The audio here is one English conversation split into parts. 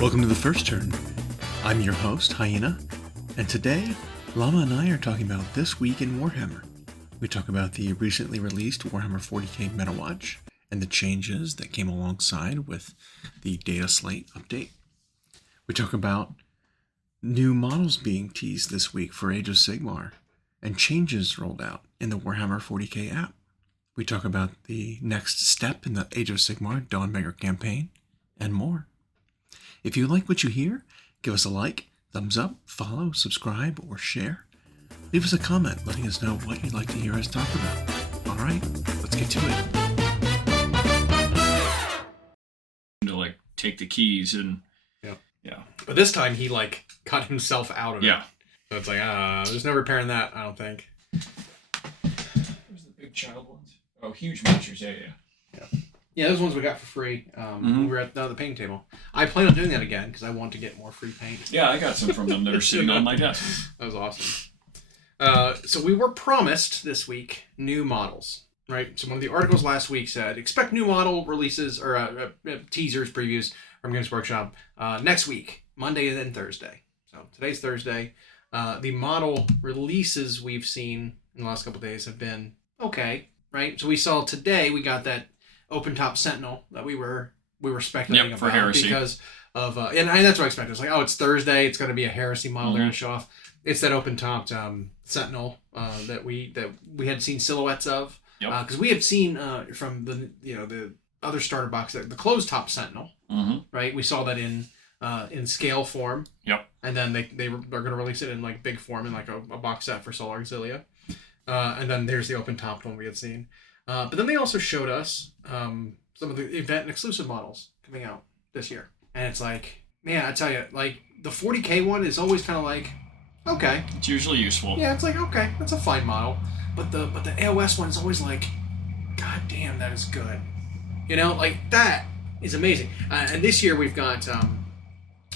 Welcome to the First Turn. I'm your host, Hyena, and today, Llama and I are talking about this week in Warhammer. We talk about the recently released Warhammer40k Metawatch and the changes that came alongside with the Dataslate update. We talk about new models being teased this week for Age of Sigmar and changes rolled out in the Warhammer 40k app. We talk about the next step in the Age of Sigmar Dawnbreaker campaign and more. If you like what you hear, give us a like, thumbs up, follow, subscribe, or share. Leave us a comment letting us know what you'd like to hear us talk about. All right, let's get to it. To take the keys and yeah. But this time he cut himself out of it. Yeah. So it's there's no repairing that, I don't think. Where's the big child ones? Oh, huge miniatures. Yeah. Yeah, those ones we got for free when we were at the painting table. I plan on doing that again because I want to get more free paint. Yeah, I got some from them that are sitting on my desk. That was awesome. So we were promised this week new models, right? So one of the articles last week said, expect new model releases or teasers, previews from Games Workshop next week, Monday and then Thursday. So today's Thursday. The model releases we've seen in the last couple of days have been okay, right? So we saw today, we got that open-top Sentinel that we were speculating about for Heresy. because of and that's what I expected. It's it's Thursday, it's going to be a Heresy model they're going to show off. It's that open-topped Sentinel that we had seen silhouettes of because we had seen from the other starter box the closed-top Sentinel, right? We saw that in scale form. Yep. And then they're going to release it in big form in a box set for Solar Auxilia. And then there's the open-topped one we had seen. But then they also showed us some of the event and exclusive models coming out this year. And it's man, I tell you, the 40k one is always kind of okay. It's usually useful. Yeah, it's okay, that's a fine model. But the AoS one is always God damn, that is good. That is amazing. And this year we've got a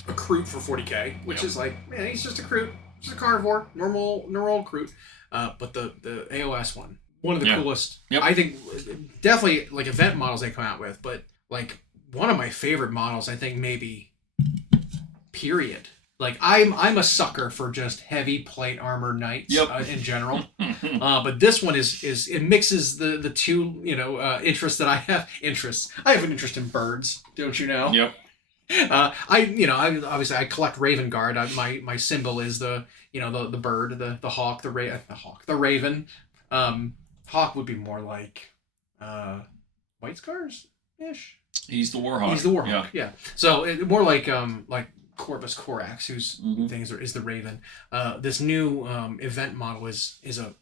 Kroot for 40k, which is man, he's just a Kroot. Just a carnivore, normal Kroot. But the AoS one of the coolest. Yep. I think definitely event models they come out with, but one of my favorite models, I think maybe period. I'm a sucker for just heavy plate armor knights in general. But this one is it mixes the two, interests that I have. I have an interest in birds, don't you know? Yep. I obviously I collect Raven Guard. My symbol is the bird, the hawk, the raven. Hawk would be more White Scars ish. He's the Warhawk. He's the Warhawk. Yeah. So more like Corvus Corax, whose things is the Raven. This new event model is a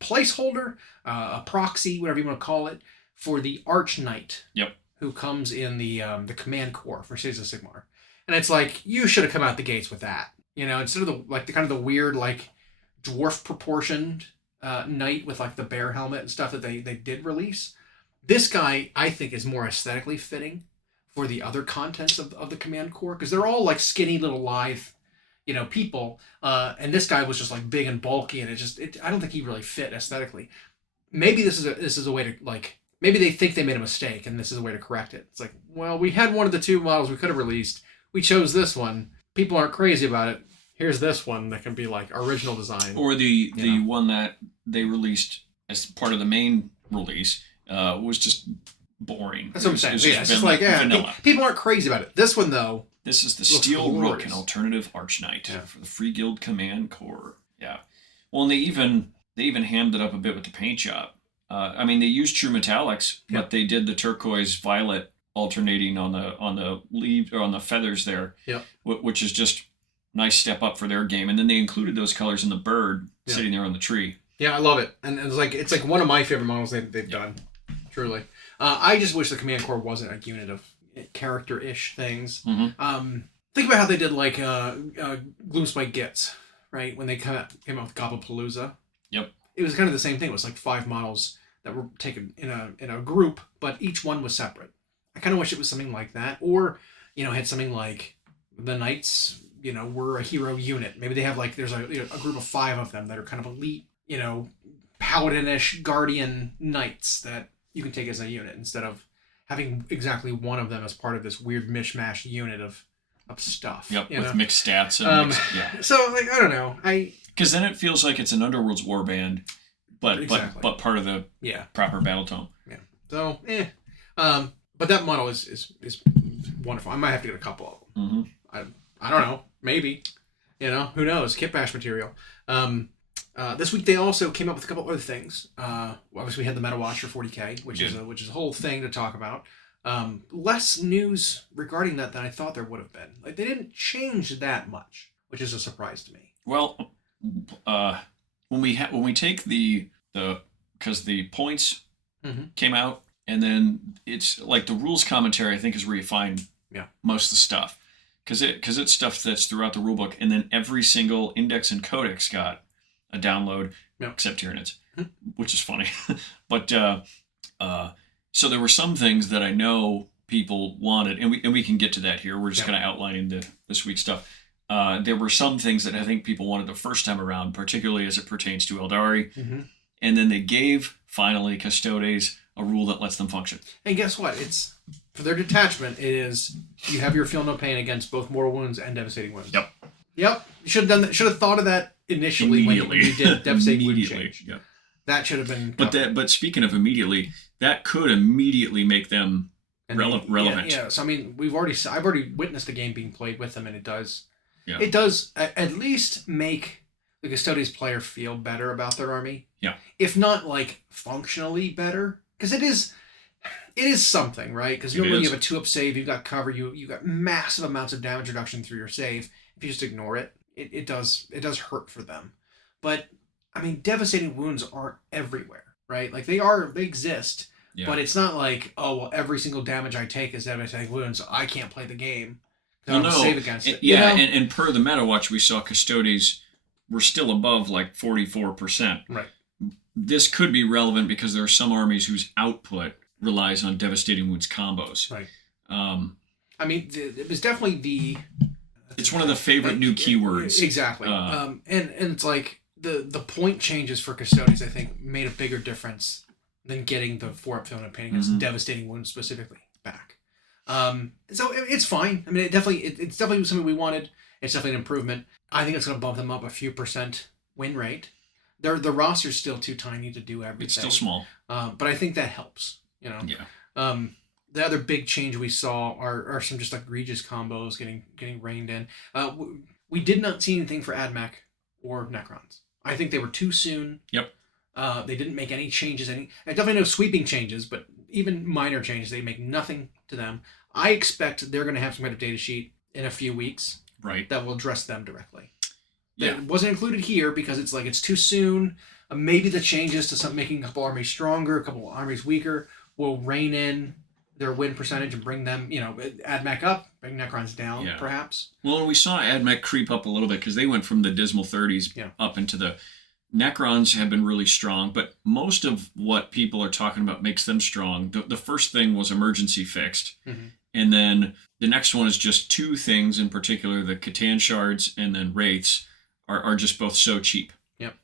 placeholder, a proxy, whatever you want to call it, for the Arch Knight. Yep. Who comes in the Command Corps for Age of Sigmar, and it's you should have come out the gates with that, instead of the kind of the weird dwarf proportioned knight with the bear helmet and stuff that they did release. This guy I think is more aesthetically fitting for the other contents of the Command Corps because they're all skinny little lithe, people, and this guy was just big and bulky and I don't think he really fit aesthetically. Maybe this is a way to maybe they think they made a mistake and this is a way to correct it. It's well, we had one of the two models we could have released. We chose this one. People aren't crazy about it. Here's this one that can be original design. Or the one that they released as part of the main release was just boring. That's what I'm saying. It's just vanilla. People aren't crazy about it. This one, though, this is the Steel Rook, an alternative Arch Knight for the Free Guild Command Corps. Yeah. Well, and they even hammed it up a bit with the paint job. They used true metallics, but they did the turquoise violet alternating on the leaf or on the feathers there, which is just nice step up for their game. And then they included those colors in the bird sitting there on the tree. Yeah, I love it, and it's one of my favorite models they've done, truly. I just wish the Command Corps wasn't a unit of character-ish things. Think about how they did Gloomspite Gitz, right? When they came out with Gobblepalooza. Yep. It was kind of the same thing. It was 5 models that were taken in a group, but each one was separate. I kind of wish it was something like that, or had something like the Knights, were a hero unit. Maybe they have there's a group of 5 of them that are kind of elite, paladinish guardian knights that you can take as a unit instead of having exactly one of them as part of this weird mishmash unit of of stuff. Yep, you with know? mixed stats and So like I don't know, because then it feels like it's an Underworld's warband, but Exactly. but part of the proper battle tome. Yeah. So but that model is wonderful. I might have to get a couple of them. Mm-hmm. I don't know, maybe. Who knows? Kit bash material. This week they also came up with a couple other things. Obviously we had the Metawatch for 40k, which is a whole thing to talk about. Less news regarding that than I thought there would have been. Like they didn't change that much, which is a surprise to me. Well, when we take because the points came out, and then it's like the rules commentary, I think, is where you find most of the stuff, because it's stuff that's throughout the rulebook, and then every single index and codex got a download, except Tyranids, which is funny. But so there were some things that I know people wanted, and we can get to that here. We're just kind of outlining this week's stuff. There were some things that I think people wanted the first time around, particularly as it pertains to Eldari. And then they gave, finally, Custodes a rule that lets them function. And guess what? It's for their detachment, it is you have your feel no pain against both mortal wounds and devastating wounds. Yep. You should have done that. Should have thought of that initially when you did devastating wound change. Yep. That should have been. But speaking of immediately, that could immediately make them relevant. Yeah. So I mean, I've already witnessed the game being played with them, and it does. Yeah. It does at least make the Custodes player feel better about their army. Yeah. If not like functionally better, because it is something, right? Because normally you have a 2-up save, you've got cover, you got massive amounts of damage reduction through your save. If you just ignore it, it does hurt for them. But I mean, devastating wounds aren't everywhere, right? Like they exist, but it's not like, oh well, every single damage I take is devastating wounds, so I can't play the game. Well, no, save against it. And per the Metawatch, we saw Custodes were still above like 44%. Right. This could be relevant because there are some armies whose output relies on devastating wounds combos. Right. I mean, it was definitely it's one of the favorite new keywords. Exactly. And it's like the point changes for Custodes, I think, made a bigger difference than getting the 4-up feel no pain against devastating wounds specifically back. So it's fine. I mean, it's definitely something we wanted. It's definitely an improvement. I think it's going to bump them up a few % win rate. The roster's still too tiny to do everything. It's still small. But I think that helps, Yeah. The other big change we saw are some just egregious combos getting reined in. We did not see anything for AdMech or Necrons. I think they were too soon. Yep. They didn't make any changes. Definitely no sweeping changes, but even minor changes, they make nothing to them. I expect they're going to have some kind of data sheet in a few weeks. Right. That will address them directly. Yeah. That wasn't included here because it's too soon. Maybe the changes to some making a couple armies stronger, a couple armies weaker will rein in their win percentage and bring them, AdMech up, bring Necrons down, perhaps. Well, we saw AdMech creep up a little bit because they went from the dismal 30s up into the Necrons have been really strong, but most of what people are talking about makes them strong. The first thing was emergency fixed. And then the next one is just two things in particular, the Catan shards and then Wraiths are just both so cheap. Yep.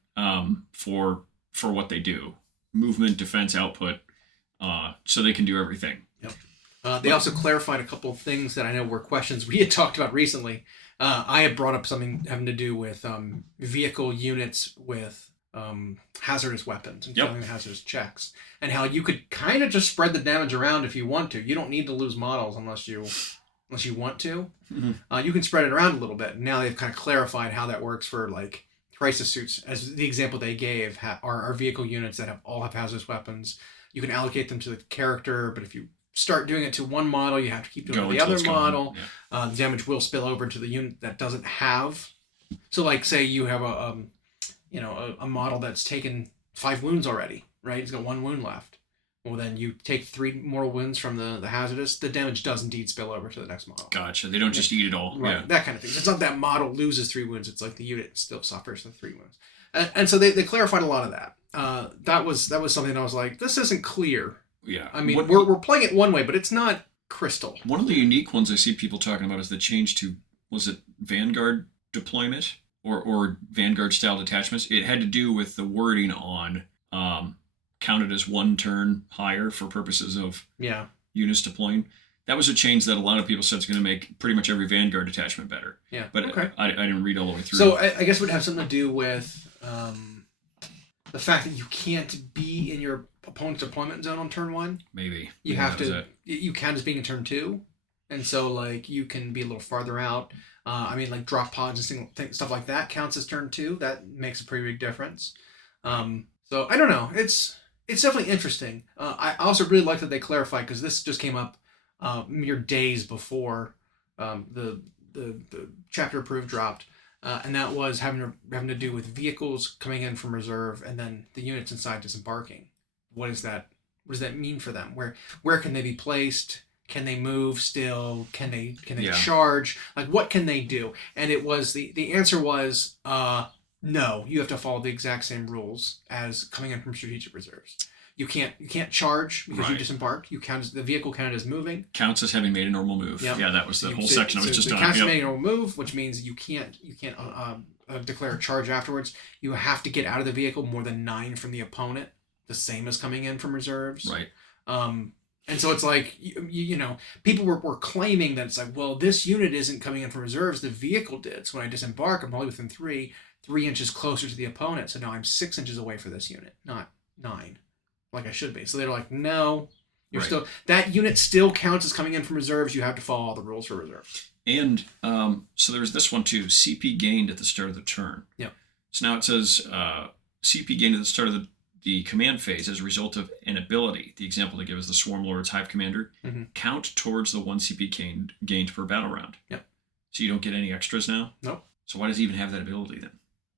For what they do. Movement, defense, output, so they can do everything. Yep. They also clarified a couple of things that I know were questions we had talked about recently. I had brought up something having to do with vehicle units with hazardous weapons and failing the hazardous checks, and how you could kind of just spread the damage around if you want to. You don't need to lose models unless you want to. You can spread it around a little bit. Now they've kind of clarified how that works for like crisis suits. As the example they gave are vehicle units that all have hazardous weapons. You can allocate them to the character, but if you start doing it to one model, you have to keep doing it to the other model. The damage will spill over to the unit that doesn't have. So like say you have a model that's taken 5 wounds already, right? It's got 1 wound left. Well, then you take 3 mortal wounds from the hazardous. The damage does indeed spill over to the next model. Gotcha. They don't just eat it all. Right. That kind of thing. It's not that model loses 3 wounds. It's like the unit still suffers the 3 wounds. And so they clarified a lot of that. That was something I was like, this isn't clear. Yeah. I mean, we're playing it one way, but it's not crystal. One of the unique ones I see people talking about is the change to, was it Vanguard deployment or Vanguard style detachments? It had to do with the wording on counted as 1 turn higher for purposes of units deploying. That was a change that a lot of people said is going to make pretty much every Vanguard detachment better. Yeah. But okay. I didn't read all the way through. So I guess it would have something to do with the fact that you can't be in your opponent's deployment zone on turn 1. Maybe. You have to. You count as being in turn 2, and so like you can be a little farther out. I mean, like drop pods and stuff like that counts as turn 2. That makes a pretty big difference. So I don't know. It's definitely interesting. I also really like that they clarified, because this just came up mere days before the chapter approved dropped, and that was having to do with vehicles coming in from reserve and then the units inside disembarking. What is that? What does that mean for them? Where can they be placed? Can they move still? Can they charge? Like, what can they do? And it was the answer was no. You have to follow the exact same rules as coming in from strategic reserves. You can't charge because you disembarked. You count as the vehicle counted as moving. Counts as having made a normal move. Yep. Yeah, that was the whole section I was just on. Counts as making a normal move, which means you can't declare a charge afterwards. You have to get out of the vehicle more than 9 from the opponent, the same as coming in from reserves. Right. And so it's like, you know, people were claiming that it's like, well, this unit isn't coming in from reserves. The vehicle did. So when I disembark, I'm only within 3 inches closer to the opponent. So now I'm 6 inches away for this unit, not 9, like I should be. So they're like, no, you're still, that unit still counts as coming in from reserves. You have to follow all the rules for reserves. And so there's this one too, CP gained at the start of the turn. Yeah. So now it says CP gained at the start of the command phase as a result of an ability. The example they give is the Swarm Lord's Hive Commander. Mm-hmm. Count towards the 1 CP gained per battle round. Yep. So you don't get any extras now? Nope. So why does he even have that ability then?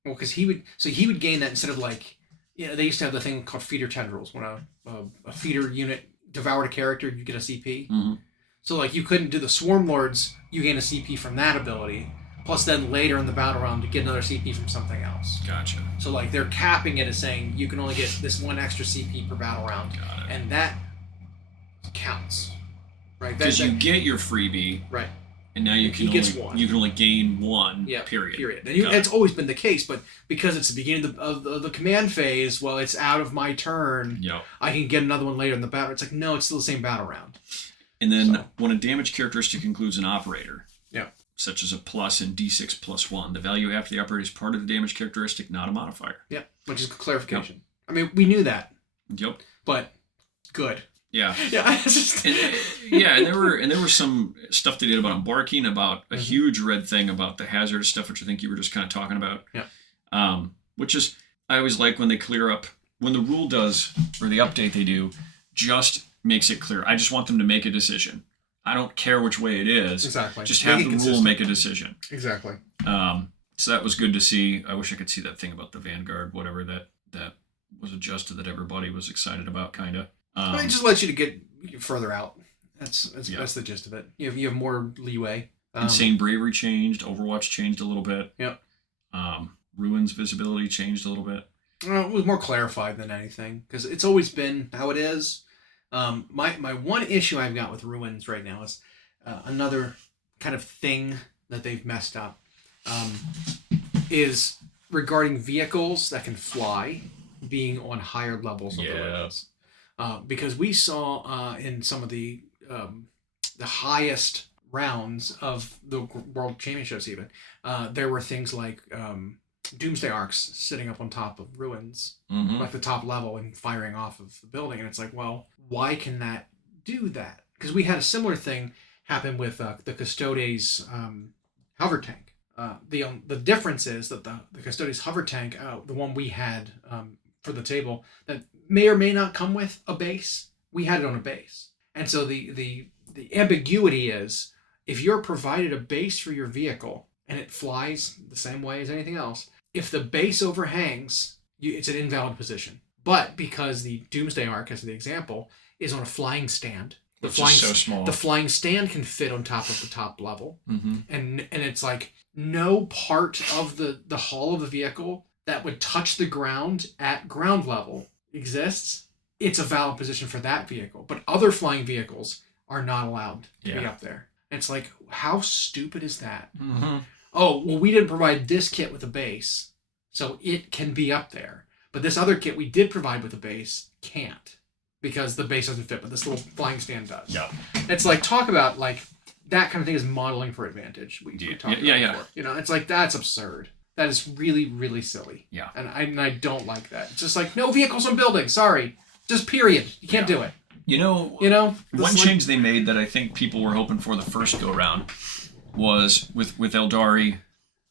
Well, because he would gain that instead of like, you know, they used to have the thing called feeder tendrils. When a feeder unit devoured a character, you get a CP. Mm-hmm. So like you couldn't do the Swarm Lords, you gain a CP from that ability. Plus then later in the battle round to get another CP from something else. Gotcha. So like they're capping it as saying you can only get this 1 extra CP per battle round. Got it. And that counts. Right? Because you get your freebie. Right. And now you can only gain 1. Yeah, period. And it's always been the case, but because it's the beginning of the command phase, well, it's out of my turn. Yep. I can get another one later in the battle. It's like, no, it's still the same battle round. And then when a damage characteristic includes an operator, yeah, such as a plus and D6 plus 1, the value after the operator is part of the damage characteristic, not a modifier. Yeah, which is clarification. Yep. I mean, we knew that. Yep. But good. Yeah. Yeah. and there were some stuff they did about embarking, about a huge red thing about the hazardous stuff, which I think you were just kind of talking about. Yeah. Which is, I always like when they clear up, when the rule does, or the update they do, just makes it clear. I just want them to make a decision. I don't care which way it is. Exactly. Just have the rule make a decision. Exactly. So that was good to see. I wish I could see that thing about the Vanguard, whatever that was adjusted that everybody was excited about, kind of. It just lets you to get further out. That's the gist of it. You have more leeway. Insane Bravery changed. Overwatch changed a little bit. Yep. Ruins visibility changed a little bit. It was more clarified than anything, because it's always been how it is. My one issue I've got with Ruins right now is another kind of thing that they've messed up is regarding vehicles that can fly being on higher levels of the Ruins. Because we saw in some of the highest rounds of the World Championships even, there were things like Doomsday Arcs sitting up on top of Ruins, like the top level, and firing off of the building. And it's like, well, why can that do that? Because we had a similar thing happen with the Custodes hover tank. The difference is that the Custodes hover tank, the one we had for the table, that may or may not come with a base, we had it on a base. And so the ambiguity is, if you're provided a base for your vehicle and it flies the same way as anything else, if the base overhangs, it's an invalid position. But because the Doomsday Arc, as the example, is on a flying stand, which is so small, the flying stand can fit on top of the top level, mm-hmm. and it's like no part of the hull of the vehicle that would touch the ground at ground level exists. It's a valid position for that vehicle, but other flying vehicles are not allowed to be up there. And it's like, how stupid is that? Mm-hmm. Oh, well, we didn't provide this kit with a base, so it can be up there. But this other kit we did provide with a base can't. because the base doesn't fit, but this little flying stand does. Yeah. It's like, talk about like that kind of thing is modeling for advantage. We talked about before. You know, it's like, that's absurd. That is really, really silly. Yeah. And I don't like that. It's just like, no vehicles on buildings. Sorry. Just period. You can't do it. You know, one change they made that I think people were hoping for the first go round was with Eldari.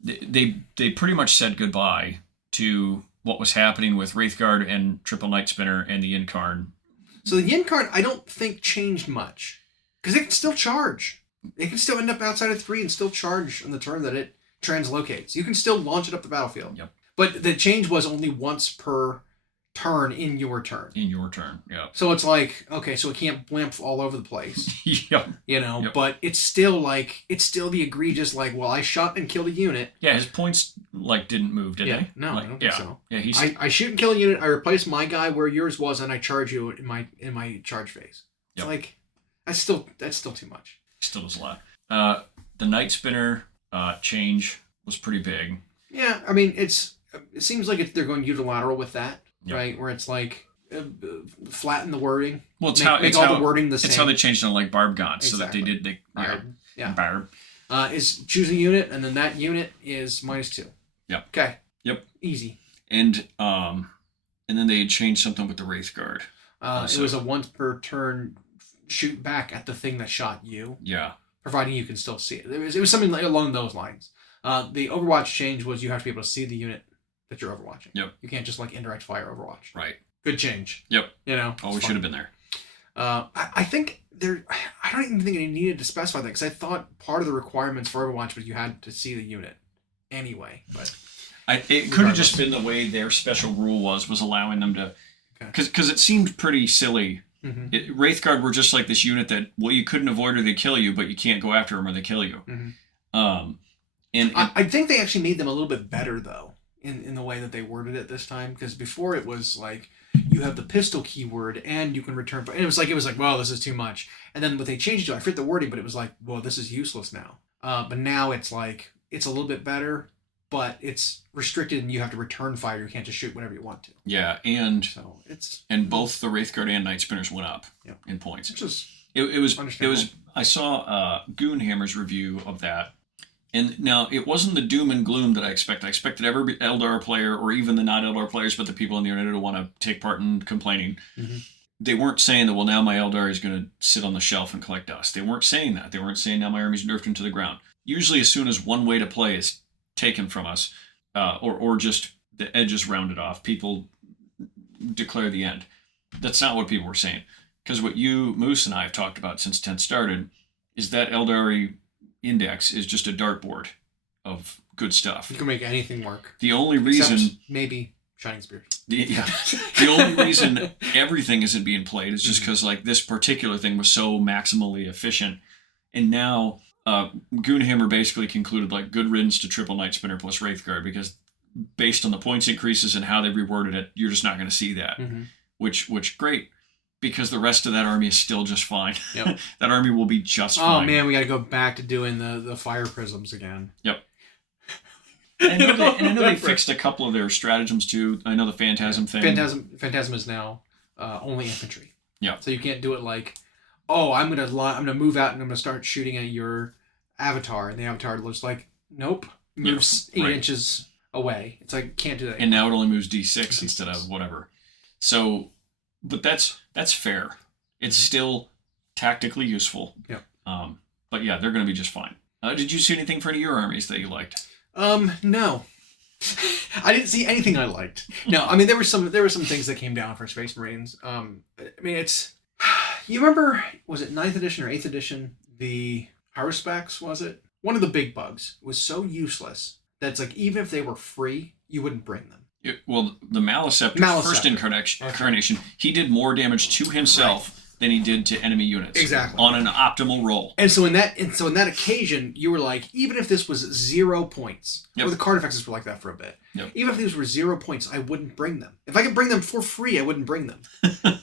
They pretty much said goodbye to what was happening with Wraithguard and Triple Night Spinner and the Incarn. So the Incarn, I don't think changed much, because it can still charge. It can still end up outside of 3 and still charge on the turn that it translocates. You can still launch it up the battlefield. Yep. But the change was only once per turn in your turn. Yeah. So it's like, okay, so it can't blimp all over the place. Yep. You know, Yep. but it's still the egregious, like, well, I shot and killed a unit. Yeah, his points didn't move, did they? No, I don't think so. Yeah, I shoot and kill a unit, I replace my guy where yours was, and I charge you in my charge phase. It's like, that's still too much. Still does a lot. The Night Spinner change was pretty big. Yeah, I mean, it seems like they're going unilateral with that, right? Where it's like, flatten the wording. Well, make the wording the same. It's how they changed it on like Barb Gaunts, Exactly. so that they Barb. Is choose a unit, and then that unit is -2. Yep. Okay. Yep. Easy. And then they had changed something with the Wraithguard. It was a once per turn shoot back at the thing that shot you. Yeah. Providing you can still see it. It was something along those lines. The Overwatch change was you have to be able to see the unit that you're overwatching. Yep. You can't just like indirect fire Overwatch. Right. Good change. Yep. You know. Oh, we should have been there. I think I don't even think they needed to specify that, because I thought part of the requirements for Overwatch was you had to see the unit anyway. But it could have just been the way their special rule was allowing them to, because it seemed pretty silly. Mm-hmm. Wraithguard were just like this unit that, well, you couldn't avoid or they kill you, but you can't go after them or they kill you. Mm-hmm. And I think they actually made them a little bit better though in the way that they worded it this time, because before it was like, you have the pistol keyword and you can return. And it was like, well, this is too much. And then what they changed to, I forget the wording, but it was like, well, this is useless now. But now it's like, it's a little bit better, but it's restricted and you have to return fire. You can't just shoot whenever you want to. Yeah, and so and both the Wraithguard and Night Spinners went up in points. Which is it was I saw Goonhammer's review of that. And now, it wasn't the doom and gloom that I expected. I expected every Eldar player, or even the not Eldar players, but the people on the internet who want to take part in complaining. Mm-hmm. They weren't saying that, well, now my Eldar is going to sit on the shelf and collect dust. They weren't saying that. They weren't saying now my army's nerfed into the ground. Usually, as soon as one way to play is taken from us, or just the edges rounded off, people declare the end. That's not what people were saying. Because what you, Moose, and I have talked about since 10 started is that Eldari index is just a dartboard of good stuff. You can make anything work. The only reason... Except maybe Shining Spears. The only reason everything isn't being played is just because like this particular thing was so maximally efficient. And now Goonhammer basically concluded like good riddance to Triple Night Spinner plus Wraithguard, because based on the points increases and how they reworded it, you're just not going to see that. Mm-hmm. Which great. Because the rest of that army is still just fine. Yep. That army will be just fine. Oh man, we got to go back to doing the fire prisms again. Yep. And I know they fixed a couple of their stratagems too. I know the Phantasm thing. Phantasm is now only infantry. Yeah. So you can't do it like, oh, I'm gonna move out and I'm gonna start shooting at your avatar, and the avatar looks like, nope, moves 8 inches away. It's like, can't do that. And now it only moves D6 instead of whatever. So. But that's fair. It's still tactically useful. Yeah. But yeah, they're going to be just fine. Did you see anything for any of your armies that you liked? No. I didn't see anything I liked. No, I mean there were some things that came down for Space Marines. I mean it's, you remember, was it 9th edition or 8th edition? The Haruspecs, was it? One of the big bugs was so useless that it's like, even if they were free, you wouldn't bring them. The Maliceptor, first incarnation, he did more damage to himself than he did to enemy units. Exactly. On an optimal roll. And so in that occasion, you were like, even if this was 0 points, or the card effects were like that for a bit. Yep. Even if these were 0 points, I wouldn't bring them. If I could bring them for free, I wouldn't bring them.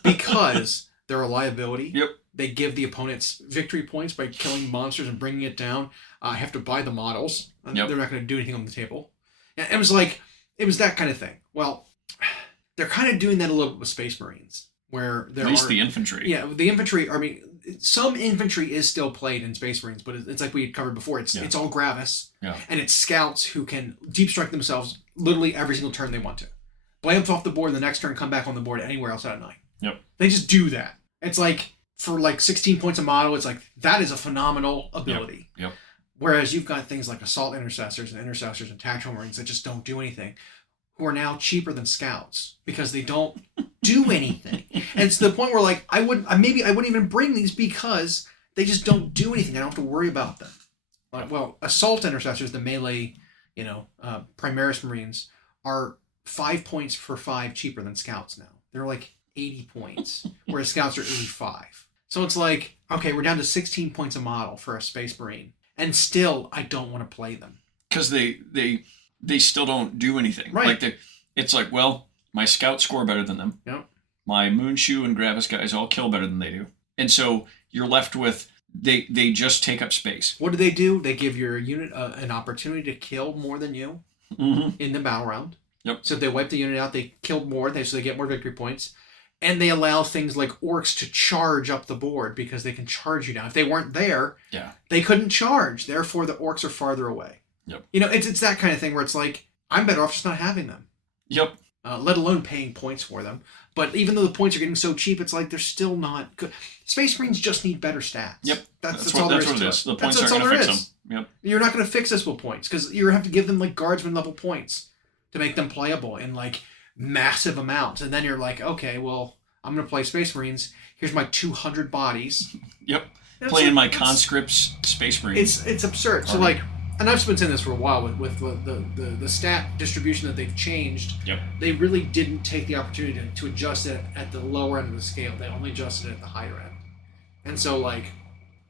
Because they're a liability. Yep. They give the opponents victory points by killing monsters and bringing it down. I have to buy the models. Yep. They're not going to do anything on the table. And it was like, it was that kind of thing. Well, they're kind of doing that a little bit with Space Marines, where there At least are, the infantry. Yeah, the infantry. I mean, some infantry is still played in Space Marines, but it's like we had covered before. It's all Gravis, and it's scouts who can deep strike themselves literally every single turn they want to. Play them off the board, the next turn come back on the board anywhere else out of 9. Yep. They just do that. It's like, for like 16 points a model, it's like, that is a phenomenal ability. Yep. Whereas you've got things like Assault Intercessors and Tactical Marines that just don't do anything, who are now cheaper than scouts because they don't do anything. And it's to the point where like, I wouldn't even bring these because they just don't do anything. I don't have to worry about them. Like, well, Assault Intercessors, the melee, Primaris Marines, are 5 points for 5 cheaper than scouts now. They're like 80 points, whereas scouts are 85. So it's like, okay, we're down to 16 points a model for a Space Marine, and still I don't want to play them because they still don't do anything. Right? Like it's like, well, my scouts score better than them. Yep. My Moonshoe and Gravis guys all kill better than they do, and so you're left with they just take up space. What do? They give your unit an opportunity to kill more than you in the battle round. Yep. So if they wipe the unit out, they killed more, so they get more victory points. And they allow things like orcs to charge up the board because they can charge you down. If they weren't there, they couldn't charge. Therefore, the orcs are farther away. Yep. It's that kind of thing where it's like, I'm better off just not having them. Yep. Let alone paying points for them. But even though the points are getting so cheap, it's like they're still not good. Space Marines just need better stats. Yep. That's all there is to it. The points aren't going to fix them. Yep. You're not going to fix this with points because you have to give them like guardsman level points to make them playable in like massive amounts. And then you're like, okay, well, I'm going to play Space Marines. Here's my 200 bodies. Yep. Playing my conscripts Space Marines. It's absurd. So like, and I've been saying this for a while with the stat distribution that they've changed. Yep. They really didn't take the opportunity to adjust it at the lower end of the scale. They only adjusted it at the higher end. And so like,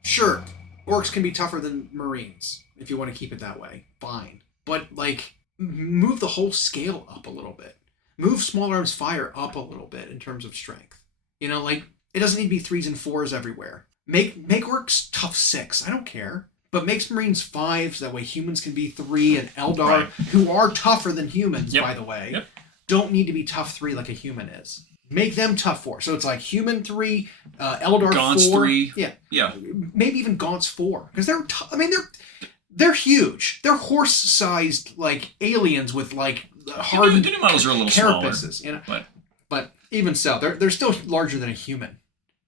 sure, orcs can be tougher than Marines if you want to keep it that way. Fine. But like, move the whole scale up a little bit. Move small arms fire up a little bit in terms of strength. Like, it doesn't need to be 3s and 4s everywhere. Make orcs tough 6. I don't care. But make Marines 5s, that way humans can be 3, and Eldar, who are tougher than humans, by the way, don't need to be tough 3 like a human is. Make them tough 4. So it's like human 3, Eldar Gaunt's 4. 3. Yeah. Maybe even Gaunt's 4. Because they're huge. They're horse-sized, like, aliens with, like, hard the new models are a little carapaces, smaller. But even so, they're still larger than a human.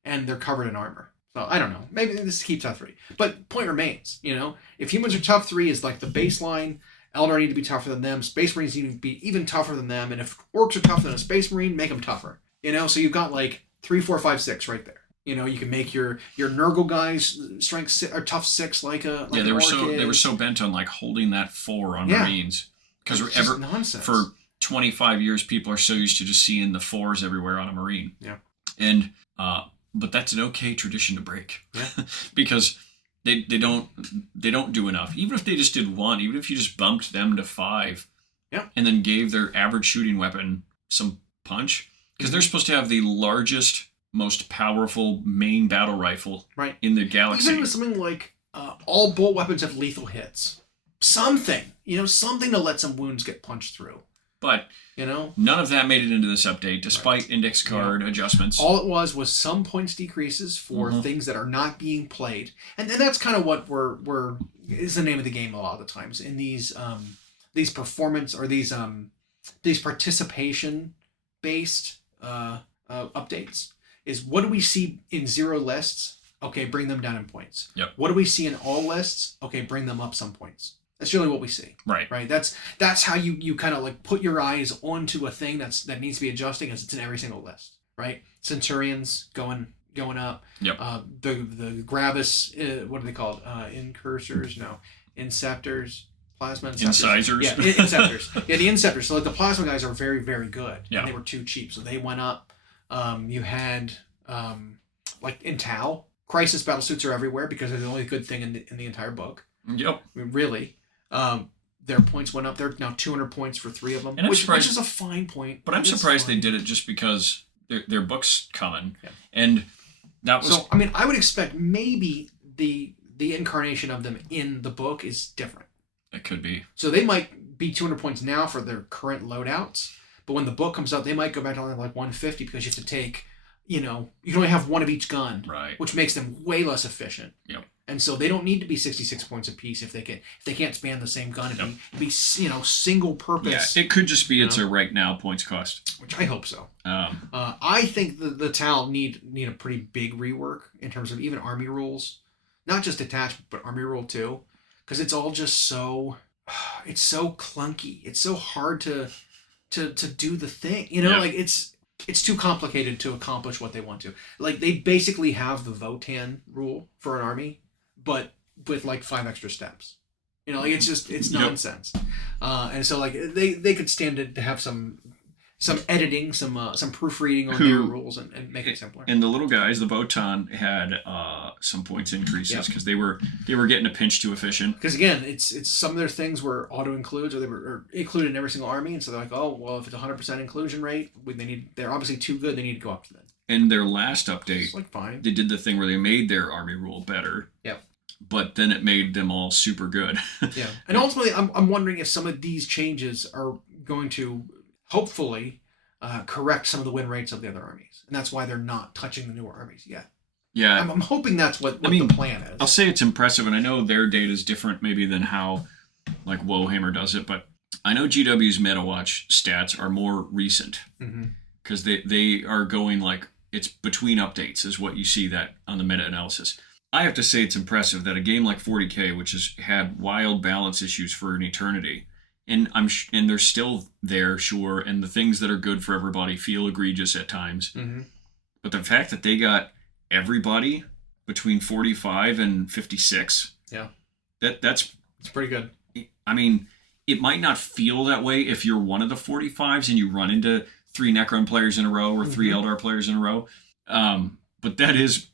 And they're covered in armor. So, I don't know. Maybe this keeps tough 3. But point remains, if humans are tough 3 is like the baseline, Eldar need to be tougher than them, Space Marines need to be even tougher than them, and if orcs are tougher than a Space Marine, make them tougher. So you've got like 3, 4, 5, 6 right there. You can make your Nurgle guys strength 6, or tough 6 like a they were so bent on like holding that 4 on Marines because for 25 years people are so used to just seeing the 4s everywhere on a Marine. Yeah. And but that's an okay tradition to break. Yeah. Because they don't do enough. Even if they just did 1, even if you just bumped them to 5, and then gave their average shooting weapon some punch, because they're supposed to have the largest, most powerful main battle rifle in the galaxy. Even with something like all bolt weapons have lethal hits. Something to let some wounds get punched through. But none of that made it into this update, despite index card adjustments. All it was some points decreases for things that are not being played, and that's kind of what is the name of the game a lot of the times in these performance or these participation based updates. Is what do we see in 0 lists? Okay, bring them down in points. Yep. What do we see in all lists? Okay, bring them up some points. That's really what we see. Right. That's how you kind of like put your eyes onto a thing that needs to be adjusting as it's in every single list. Right. Centurions going up. Yep. The Gravis, what are they called? Incursors? No. Inceptors. Plasma Incisors. Yeah, Inceptors. Yeah, the Inceptors. So like the plasma guys are very, very good. Yeah. And they were too cheap, so they went up. You had like in Tau, crisis battle suits are everywhere because they're the only good thing in the entire book. Yep. I mean, really. Their points went up. They're now 200 points for 3 of them, and which is a fine point. But I'm surprised they did it just because their book's coming, and that was. So I mean, I would expect maybe the incarnation of them in the book is different. It could be. So they might be 200 points now for their current loadouts, but when the book comes out, they might go back to only like 150 because you have to take you can only have one of each gun, Right. which makes them way less efficient. Yep. And so they don't need to be 66 points apiece if they can't span the same gun and be single purpose. Yeah, it could just be it's a right now points cost. Which I hope so. I think the Tal need a pretty big rework in terms of even army rules, not just detachment but army rule too, because it's all just it's so clunky. It's so hard to do the thing. Like it's too complicated to accomplish what they want to. Like they basically have the Votan rule for an army, but with like 5 extra steps. Like it's nonsense. And so like they could stand to have some editing, some proofreading on their rules and make it simpler. And the little guys, the Votan, had some points increases because they were getting a pinch too efficient. Because again, it's some of their things were auto includes or they were included in every single army, and so they're like, oh well, if it's 100% inclusion rate, they're obviously too good. They need to go up to that. In their last update, like fine. They did the thing where they made their army rule better. Yep. But then it made them all super good. Yeah. And ultimately, I'm wondering if some of these changes are going to hopefully correct some of the win rates of the other armies. And that's why they're not touching the newer armies yet. Yeah. I'm hoping that's what the plan is. I'll say it's impressive, and I know their data is different maybe than how like Warhammer does it, but I know GW's Metawatch stats are more recent because they are going like it's between updates is what you see that on the meta-analysis. I have to say it's impressive that a game like 40k, which has had wild balance issues for an eternity, and and they're still there, sure, and the things that are good for everybody feel egregious at times. But the fact that they got everybody between 45 and 56, that's pretty good. I mean, it might not feel that way if you're one of the 45s and you run into 3 Necron players in a row or 3 Eldar players in a row, but that is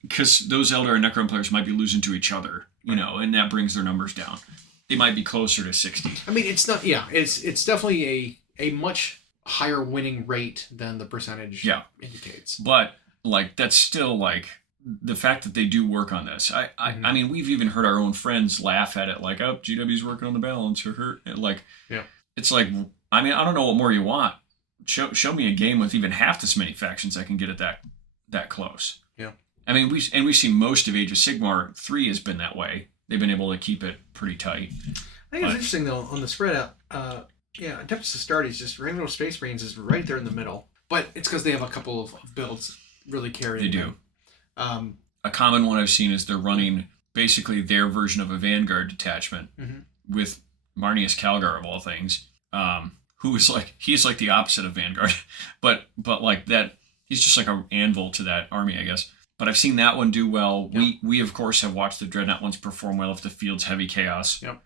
because those Eldar and Necron players might be losing to each other, and that brings their numbers down. They might be closer to 60. I mean, it's not. Yeah, it's definitely a much higher winning rate than the percentage indicates. But like that's still like the fact that they do work on this. I mean, we've even heard our own friends laugh at it, like, "Oh, GW's working on the balance," or like, it's like, I mean, I don't know what more you want. Show me a game with even half this many factions I can get it that close. Yeah. I mean, we've seen most of Age of Sigmar 3 has been that way. They've been able to keep it pretty tight. I think it's interesting though on the spread out. Adeptus Astartes, just Rainbow Space Marines is right there in the middle, but it's because they have a couple of builds really carrying. They do. Them. A common one I've seen is they're running basically their version of a Vanguard detachment with Marnius Calgar of all things, who is like he's like the opposite of Vanguard, but like that he's just like an anvil to that army, I guess. But I've seen that one do well. Yep. We of course have watched the Dreadnought ones perform well if the field's heavy chaos. Yep.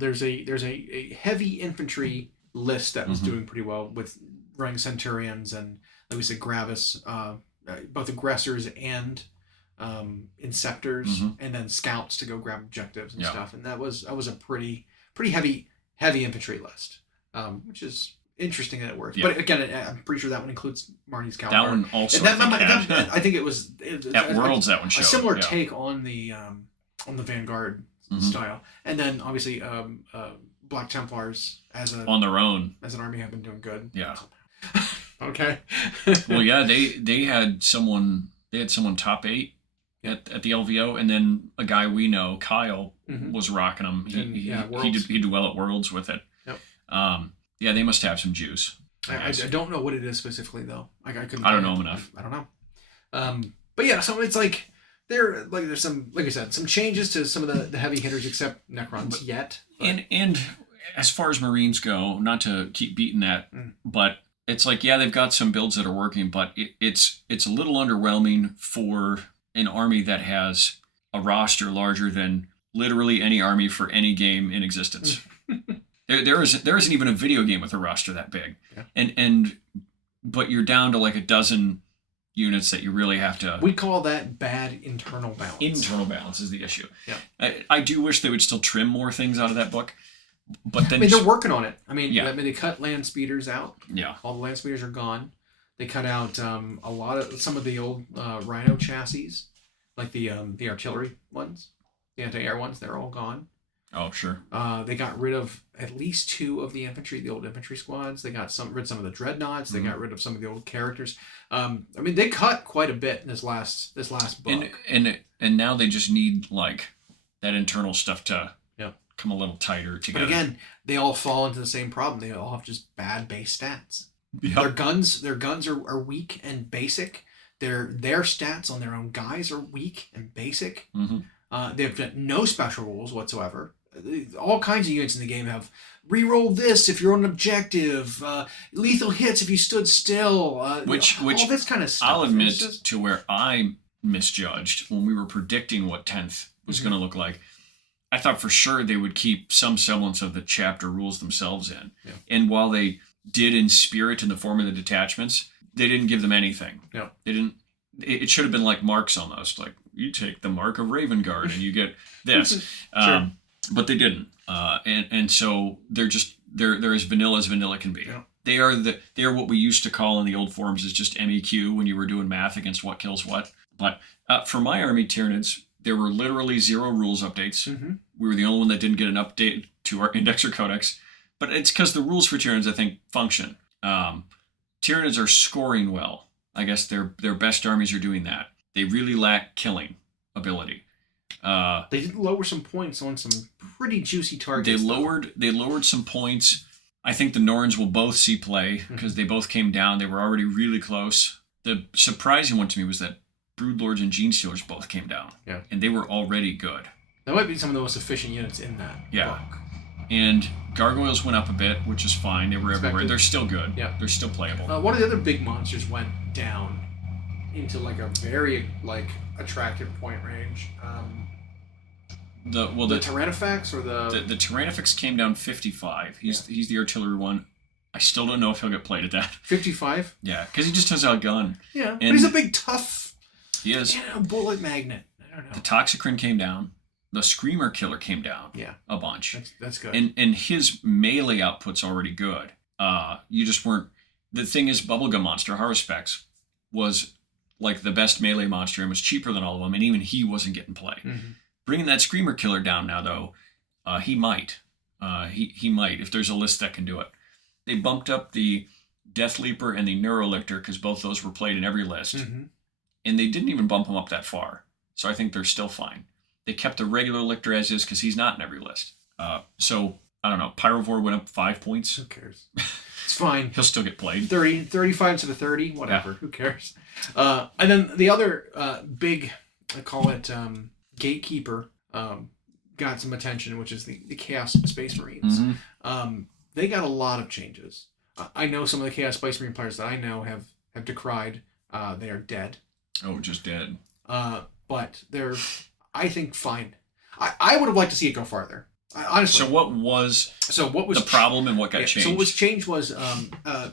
There's a heavy infantry list that was doing pretty well with running Centurions and like we said Gravis, both aggressors and Inceptors, and then scouts to go grab objectives and stuff. And that was a pretty heavy infantry list, which is interesting that it works. But again, I'm pretty sure that one includes Marnie's Calgar. That one also. I think it was at Worlds. That one showed a similar take on the Vanguard style, and then obviously Black Templars as on their own as an army have been doing good. Yeah. Okay. Well, yeah, they had someone top 8 at the LVO, and then a guy we know, Kyle, was rocking them. He did well at Worlds with it. Yep. Yeah, they must have some juice. I don't know what it is specifically though. Like I don't know enough. I don't know. But yeah, so it's like there's some, like I said, some changes to some of the heavy hitters except Necrons yet. But... And as far as Marines go, not to keep beating that, but it's like, yeah, they've got some builds that are working, but it's a little underwhelming for an army that has a roster larger than literally any army for any game in existence. There isn't even a video game with a roster that big. Yeah. But you're down to like a dozen units that you really have to... We call that bad internal balance. Internal balance is the issue. Yeah. I do wish they would still trim more things out of that book. But then they're working on it. I mean, they cut land speeders out. Yeah. All the land speeders are gone. They cut out some of the old Rhino chassis, like the artillery ones, the anti-air ones. They're all gone. Oh, sure. They got rid of at least 2 of the old infantry squads. They got rid of some of the dreadnoughts. They got rid of some of the old characters. I mean, they cut quite a bit in this last book. And now they just need like that internal stuff to come a little tighter together. But again, they all fall into the same problem. They all have just bad base stats. Yep. Their guns are weak and basic. Their stats on their own guys are weak and basic. They've got no special rules whatsoever. All kinds of units in the game have reroll this if you're on an objective, lethal hits if you stood still, which all this kind of stuff. I'll admit to where I misjudged when we were predicting what 10th was going to look like. I thought for sure they would keep some semblance of the chapter rules themselves in. Yeah. And while they did in spirit in the form of the detachments, they didn't give them anything. No. They didn't. It should have been like marks almost. Like, you take the mark of Raven Guard and you get this. Sure. But they didn't. And so they're as vanilla can be. Yeah. They are what we used to call in the old forums as just MEQ when you were doing math against what kills what. But for my army Tyranids, there were literally 0 rules updates. We were the only one that didn't get an update to our index or codex. But it's because the rules for Tyranids, I think, function. Tyranids are scoring well. I guess their best armies are doing that. They really lack killing ability. They did lower some points on some pretty juicy targets. They lowered some points. I think the Norns will both see play because they both came down. They were already really close. The surprising one to me was that Broodlords and Genestealers both came down. Yeah. And they were already good. That might be some of the most efficient units in that book. And Gargoyles went up a bit, which is fine. They were everywhere. They're still good. Yeah. They're still playable. One of the other big monsters went down into like a very attractive point range. The Tyrannifex or the Tyrannifex came down 55. He's the artillery one. I still don't know if he'll get played at that. 55? Yeah, because he just has a gun. Yeah, but he's a big tough. He is. Bullet magnet. I don't know. The Toxicrin came down. The Screamer Killer came down. Yeah, a bunch. That's good. And his melee output's already good. You just weren't. The thing is, Bubblegum Monster Harvespex was like the best melee monster and was cheaper than all of them, and even he wasn't getting play. Bringing that Screamer Killer down now, though, he might. He might, if there's a list that can do it. They bumped up the Death Leaper and the Neurolictor because both those were played in every list. And they didn't even bump them up that far. So I think they're still fine. They kept the regular Lictor as is because he's not in every list. So, I don't know. Pyrovore went up 5 points. Who cares? It's fine. He'll still get played. 35 to the 30, whatever. Yeah. Who cares? And then the other big, I call it gatekeeper, got some attention, which is the Chaos Space Marines. They got a lot of changes. I know some of the Chaos Space Marine players that I know have decried. They are dead. Oh, just dead. But they're, I think, fine. I would have liked to see it go farther. Honestly. So what was the problem and what got changed? So what was changed was a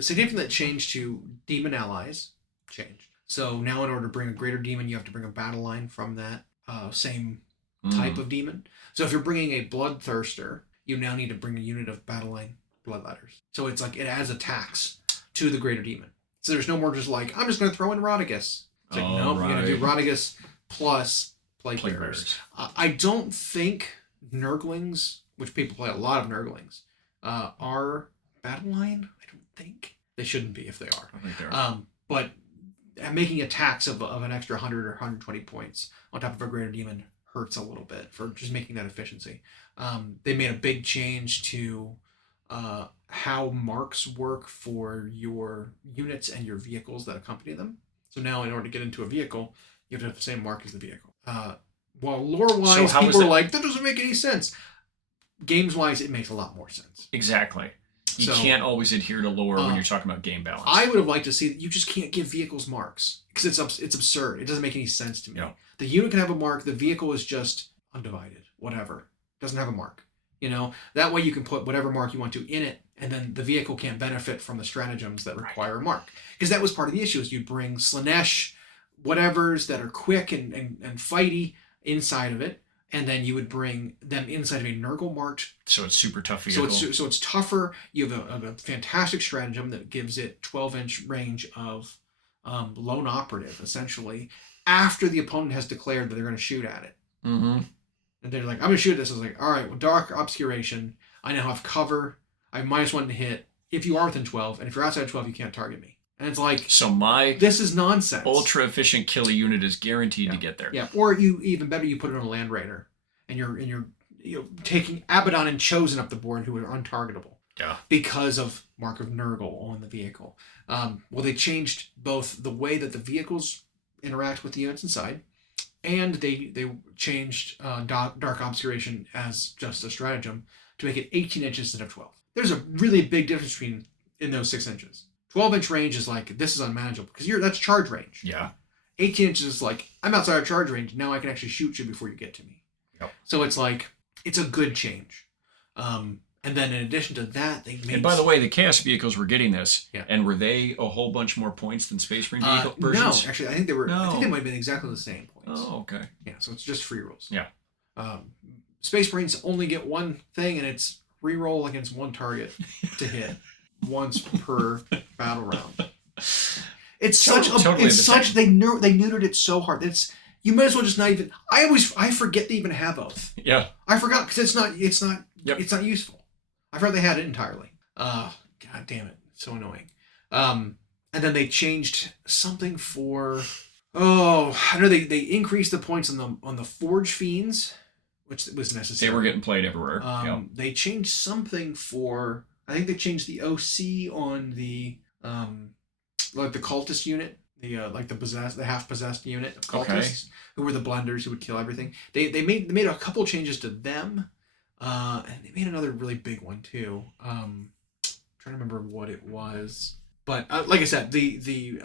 significant change to demon allies changed. So now in order to bring a greater demon, you have to bring a battle line from that same type of demon. So if you're bringing a Bloodthirster, you now need to bring a unit of battle line Bloodletters. So it's like it adds a tax to the greater demon. So there's no more just like, I'm just going to throw in Rodigus. It's like, nope, you're going to do Rodigus plus Plague Bearers. I don't think Nurglings, which people play a lot of Nurglings, are battle line. I don't think. They shouldn't be if they are. I think they are. But making a tax of an extra 100 or 120 points on top of a greater demon hurts a little bit for just making that efficiency. They made a big change to how marks work for your units and your vehicles that accompany them. So now in order to get into a vehicle, you have to have the same mark as the vehicle. While lore-wise, people are like, that doesn't make any sense. Games-wise, it makes a lot more sense. Exactly. You can't always adhere to lore when you're talking about game balance. I would have liked to see that you just can't give vehicles marks because it's absurd. It doesn't make any sense to me. Yeah. The unit can have a mark. The vehicle is just undivided. Whatever. Doesn't have a mark. That way you can put whatever mark you want to in it, and then the vehicle can't benefit from the stratagems that require a mark. Because that was part of the issue, is you'd bring Slanesh whatevers that are quick and fighty inside of it, and then you would bring them inside of a Nurgle marked. So it's super tough vehicle. So it's tougher. You have a fantastic stratagem that gives it 12-inch range of lone operative, essentially, after the opponent has declared that they're going to shoot at it. And they're like, I'm going to shoot this. I was like, all right, well, dark obscuration. I now have cover. I have -1 to hit if you are within 12. And if you're outside 12, you can't target me. And it's like, so this is nonsense. Ultra efficient killer unit is guaranteed to get there. Yeah, or you even better, you put it on a Land Raider, and you're taking Abaddon and Chosen up the board, who are untargetable. Yeah. Because of Mark of Nurgle on the vehicle. Well, they changed both the way that the vehicles interact with the units inside, and they changed Dark Obscuration as just a stratagem to make it 18 inches instead of 12. There's a really big difference in those 6 inches. 12-inch range is like, this is unmanageable, because that's charge range. Yeah. 18 inches is like, I'm outside of charge range, now I can actually shoot you before you get to me. Yep. So it's like, it's a good change. And then in addition to that, they made... And by the way, the Chaos vehicles were getting this. Yeah. And were they a whole bunch more points than Space Marine vehicle versions? No, actually, I think they were. No. I think they might have been exactly the same points. Oh, okay. Yeah, so it's just free rolls. Yeah. Space Marines only get one thing, and it's reroll against one target to hit once per battle round. It's they neutered it so hard. You might as well just not even. I forget they even have Oath. Yeah. I forgot because it's not Yep. it's not useful. I forgot they had it entirely. God damn it, so annoying. And then they changed something for. Oh, I know they increased the points on the Forge Fiends, which was necessary. They were getting played everywhere. Yep. They changed something for. I think they changed the OC on the like the cultist unit, the half possessed unit of cultists who were the blenders who would kill everything. They made a couple changes to them, and they made another really big one too. Trying to remember what it was, but like I said, the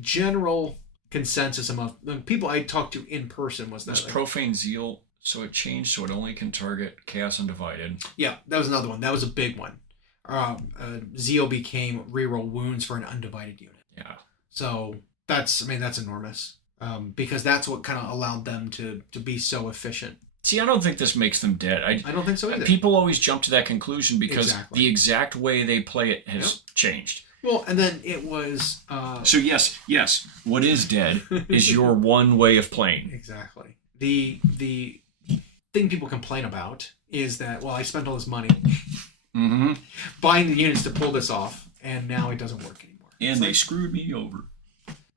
general consensus among the people I talked to in person was that It was Profane Zeal, so it changed so it only can target Chaos Undivided. Yeah, that was another one. That was a big one. Zeal became reroll wounds for an undivided unit. Yeah. So that's enormous. Because that's what kind of allowed them to be so efficient. See, I don't think this makes them dead. I don't think so either. People always jump to that conclusion because Exactly. the exact way they play it has changed. Well, and then it was... So yes, what is dead is your one way of playing. Exactly. The thing people complain about is that, well, I spent all this money buying the units to pull this off, and now it doesn't work anymore. And they screwed me over.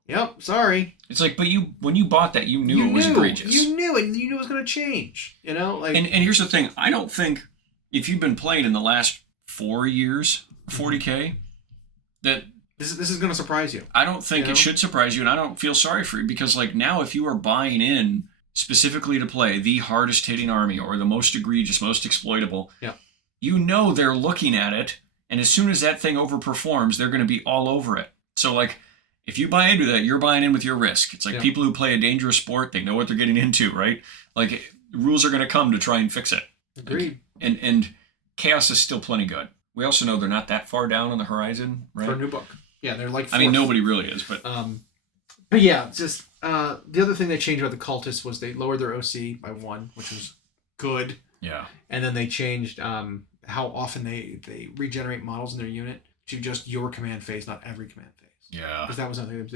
Yep, sorry. It's like, but when you bought that, you knew it was egregious. You knew it. You knew it was going to change. You know, like. And here's the thing: I don't think if you've been playing in the last 4 years, 40k, that this is going to surprise you. I don't think You know? it should surprise you, and I don't feel sorry for you because, like, now if you are buying in specifically to play the hardest hitting army or the most egregious, most exploitable, you know they're looking at it, and as soon as that thing overperforms, they're going to be all over it. So, like. If you buy into that, you're buying in with your risk. It's like people who play a dangerous sport, they know what they're getting into, right? Like, rules are going to come to try and fix it. Agreed. Like, and Chaos is still plenty good. We also know they're not that far down on the horizon, right? For a new book. Yeah, they're like... I mean, nobody really is, but... But yeah, just... the other thing they changed about the cultists was they lowered their OC by 1, which was good. Yeah. And then they changed how often they regenerate models in their unit to just your command phase, not every command phase. Yeah. Because that was something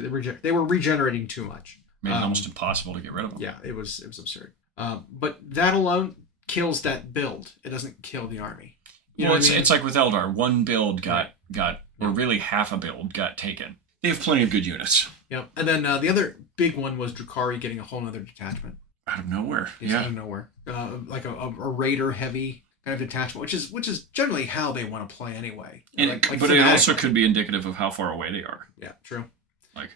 they were regeneerating too much. Made it almost impossible to get rid of them. Yeah, it was absurd. But that alone kills that build. It doesn't kill the army. You know what I mean? It's like with Eldar. One build got or really half a build got taken. They have plenty of good units. Yep. And then the other big one was Drukhari getting a whole other detachment. Out of nowhere. Out of nowhere. Like a raider heavy kind of detachment, which is generally how they want to play anyway. But it also could be indicative of how far away they are. Yeah, true. Like,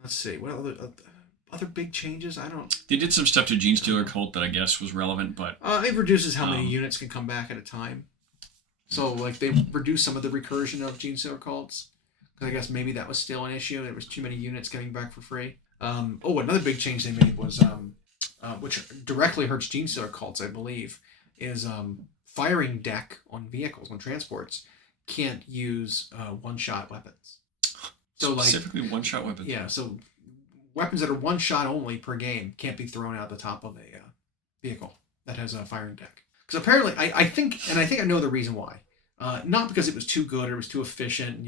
let's see, what other big changes? They did some stuff to Genestealer Cult that I guess was relevant, but it reduces how many units can come back at a time. So like they reduced some of the recursion of Genestealer Cults because I guess maybe that was still an issue. There was too many units getting back for free. Another big change they made was which directly hurts Genestealer Cults, I believe. Is firing deck on vehicles, on transports, can't use one-shot weapons. So specifically one-shot weapons? Yeah, so weapons that are one-shot only per game can't be thrown out the top of a vehicle that has a firing deck. Because apparently, I think I know the reason why. Not because it was too good or it was too efficient,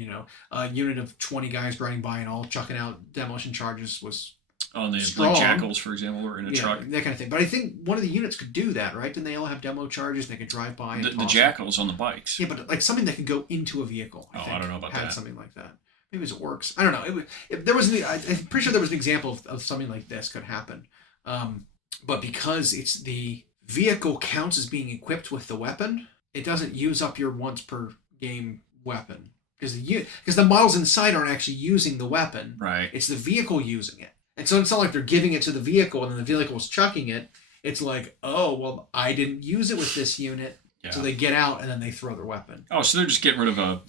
a unit of 20 guys riding by and all chucking out demolition charges was Oh, and they strong. like jackals, for example, or in a truck. That kind of thing. But I think one of the units could do that, right? Didn't they all have demo charges? And they could drive by and the jackals on the bikes. Yeah, but like something that could go into a vehicle. I don't know about had that. Something like that. Maybe it was orcs. I don't know. I'm pretty sure there was an example of something like this could happen. But because it's the vehicle counts as being equipped with the weapon, it doesn't use up your once per game weapon. Because the models inside aren't actually using the weapon. Right. It's the vehicle using it. And so it's not like they're giving it to the vehicle and then the vehicle is chucking it. It's like, oh, well, I didn't use it with this unit. Yeah. So they get out and then they throw their weapon. Oh, so they're just getting rid of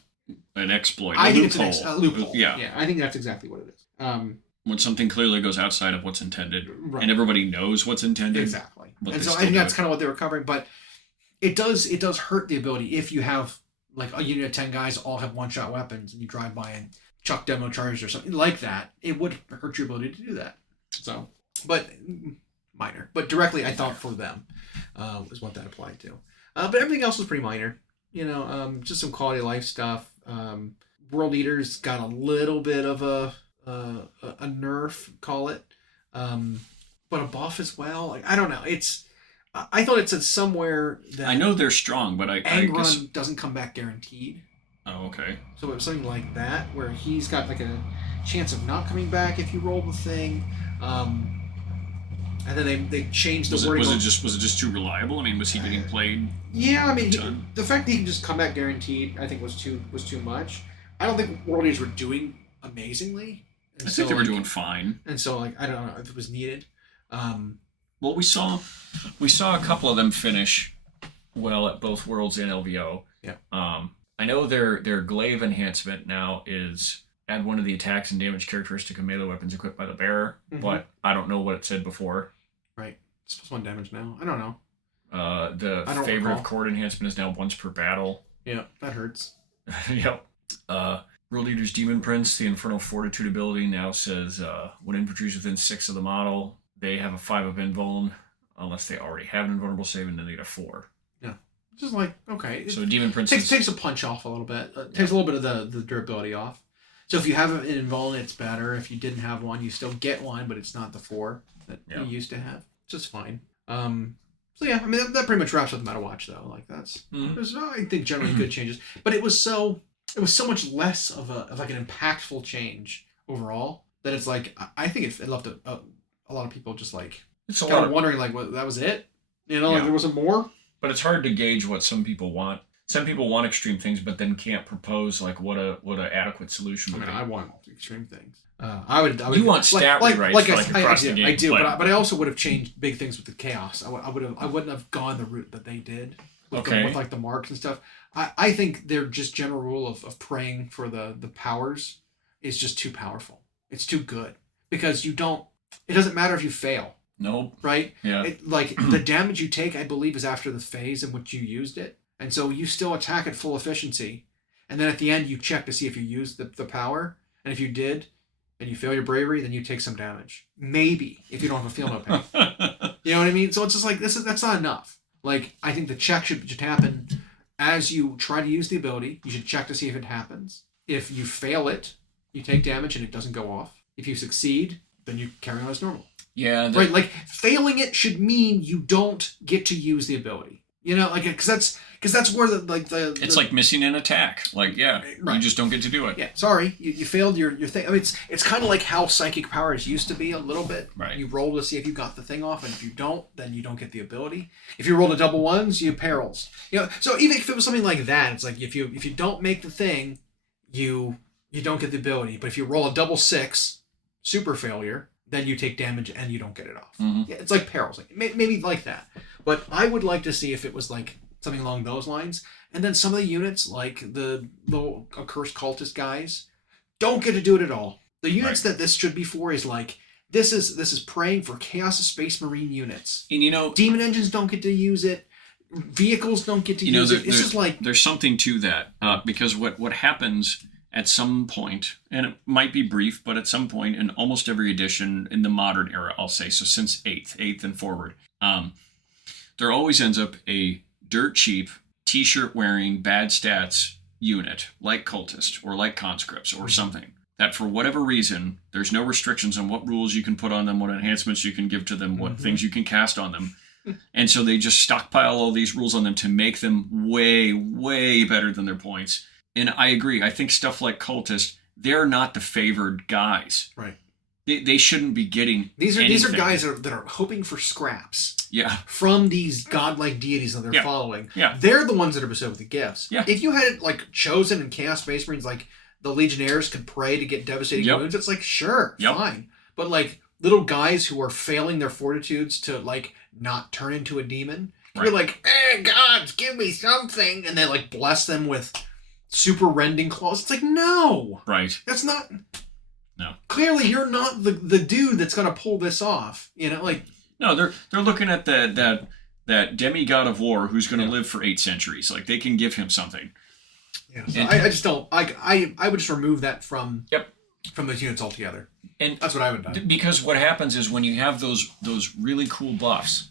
an exploit. I think loophole. It's a loophole. Yeah, I think that's exactly what it is. When something clearly goes outside of what's intended, right. and everybody knows what's intended. Exactly. And so I think that's kind of what they were covering. But it does hurt the ability if you have like a unit of 10 guys all have one-shot weapons and you drive by and chuck demo charges or something like that. It would hurt your ability to do that. So, but minor. But directly, I thought for them is what that applied to. But everything else was pretty minor. Just some quality of life stuff. World Eaters got a little bit of a nerf, call it, but a buff as well. Like, I don't know. I thought it said somewhere that I know they're strong, but I guess doesn't come back guaranteed. Oh, okay. So it was something like that where he's got like a chance of not coming back if you roll the thing. And then they changed the wording. Was it just too reliable? I mean, was he getting played? Yeah, I mean, the fact that he can just come back guaranteed, I think was too much. I don't think World Eaters were doing amazingly. I think they were doing fine. And so, like, I don't know if it was needed. Well, we saw a couple of them finish well at both Worlds and LVO. Yeah. I know their glaive enhancement now is add one of the attacks and damage characteristic of melee weapons equipped by the bearer, but I don't know what it said before. Right. It's plus 1 damage now. I don't know. The favor of cord enhancement is now once per battle. Yeah, that hurts. Yep. World Eater's Demon Prince, the Infernal Fortitude ability, now says when infantry is within 6 of the model, they have a 5 of invuln, unless they already have an invulnerable save, and then they get a 4. Yeah. Just like, okay. So Demon Prince takes a punch off a little bit. Takes a little bit of the durability off. So if you have an invuln, it's better. If you didn't have one, you still get one, but it's not the 4 that you used to have. Just fine. So yeah, I mean that pretty much wraps up the Metawatch though. Like there's I think generally good changes, but it was so much less of like an impactful change overall that it's like I think it left a lot of people just like kind of wondering like that was it, like there wasn't more. But it's hard to gauge what some people want. Some people want extreme things, but then can't propose like what a adequate solution would be. I want extreme things. I would. You want stat rewrites across the game. I do, but I also would have changed big things with the chaos. I wouldn't have gone the route that they did with like the marks and stuff. I think their just general rule of praying for the powers is just too powerful. It's too good because it doesn't matter if you fail. Nope. Right? Yeah. The damage you take, I believe, is after the phase in which you used it, and so you still attack at full efficiency, and then at the end you check to see if you used the power, and if you did. And you fail your bravery, then you take some damage. Maybe, if you don't have a feel no pain. You know what I mean? So it's just like, that's not enough. Like, I think the check should happen as you try to use the ability. You should check to see if it happens. If you fail it, you take damage and it doesn't go off. If you succeed, then you carry on as normal. Yeah. Right, like, failing it should mean you don't get to use the ability. Like, because that's where it's like missing an attack. Like, right. You just don't get to do it. Yeah, sorry, you failed your thing. I mean, it's kind of like how psychic powers used to be a little bit. Right. You roll to see if you got the thing off, and if you don't, then you don't get the ability. If you roll a double ones, you perils. So even if it was something like that, it's like if you don't make the thing, you don't get the ability. But if you roll a double 6, super failure, then you take damage and you don't get it off. Mm-hmm. Yeah, it's like perils, like maybe like that. But I would like to see if it was like something along those lines. And then some of the units, like the little accursed cultist guys, don't get to do it at all. The units that this should be for is like this is praying for Chaos of Space Marine units. And demon engines don't get to use it. Vehicles don't get to use it. It's just like there's something to that because what happens at some point, and it might be brief, but at some point in almost every edition in the modern era, I'll say, so since 8th and forward, there always ends up a dirt cheap, t-shirt wearing, bad stats unit, like Cultist or like Conscripts or something, that for whatever reason, there's no restrictions on what rules you can put on them, what enhancements you can give to them, what things you can cast on them. And so they just stockpile all these rules on them to make them way, way better than their points. And I agree. I think stuff like Cultist, they're not the favored guys. Right. They shouldn't be getting these are anything. guys that are hoping for scraps. Yeah. From these godlike deities that they're following. Yeah. They're the ones that are bestowed with the gifts. Yeah. If you had it like chosen in Chaos Space Marines, like the Legionnaires could pray to get devastating wounds, it's like, sure, fine. But like little guys who are failing their fortitudes to like not turn into a demon, you're like, gods, give me something, and they like bless them with super rending claws. It's like, no. Right. That's not. No. Clearly, you're not the dude that's gonna pull this off. You know, like. No, they're looking at that demigod of war who's going to live for 8 centuries. Like they can give him something. Yeah. So I just don't. I would just remove that from those units altogether. And that's what I would do. Because what happens is when you have those really cool buffs,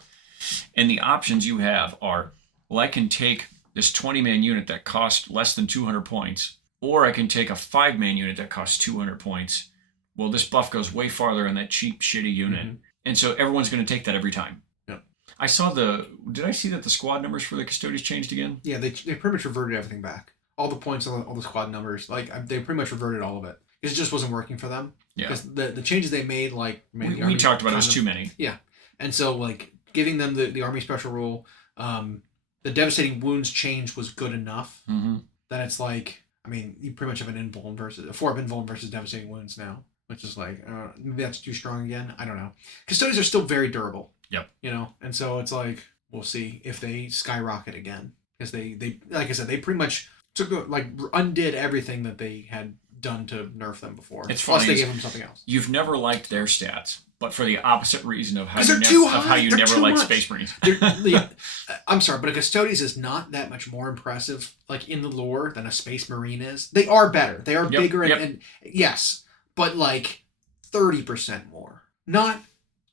and the options you have are, well, I can take this 20-man unit that costs less than 200 points, or I can take a 5-man unit that costs 200 points. Well, this buff goes way farther on that cheap, shitty unit. Mm-hmm. And so everyone's going to take that every time. Yep. I saw did I see that the squad numbers for the Custodians changed again? Yeah, they pretty much reverted everything back. All the points, all the squad numbers, like they pretty much reverted all of it. It just wasn't working for them. Yeah. Because the changes they made, like... we talked about it was too many. Yeah. And so, like, giving them the Army Special rule, the Devastating Wounds change was good enough that it's like, I mean, you pretty much have an invuln versus... 4 invuln versus Devastating Wounds now. Which is like, maybe that's too strong again. I don't know. Custodians are still very durable. Yep. You know, and so it's like, we'll see if they skyrocket again. Because they like I said, they pretty much undid everything that they had done to nerf them before. It's Plus funny, they gave them something else. You've never liked their stats, but for the opposite reason of how you They're never too liked much. Space Marines. I'm sorry, but a Custodians is not that much more impressive, like in the lore, than a Space Marine is. They are better. They are bigger and yes. But like 30% more, not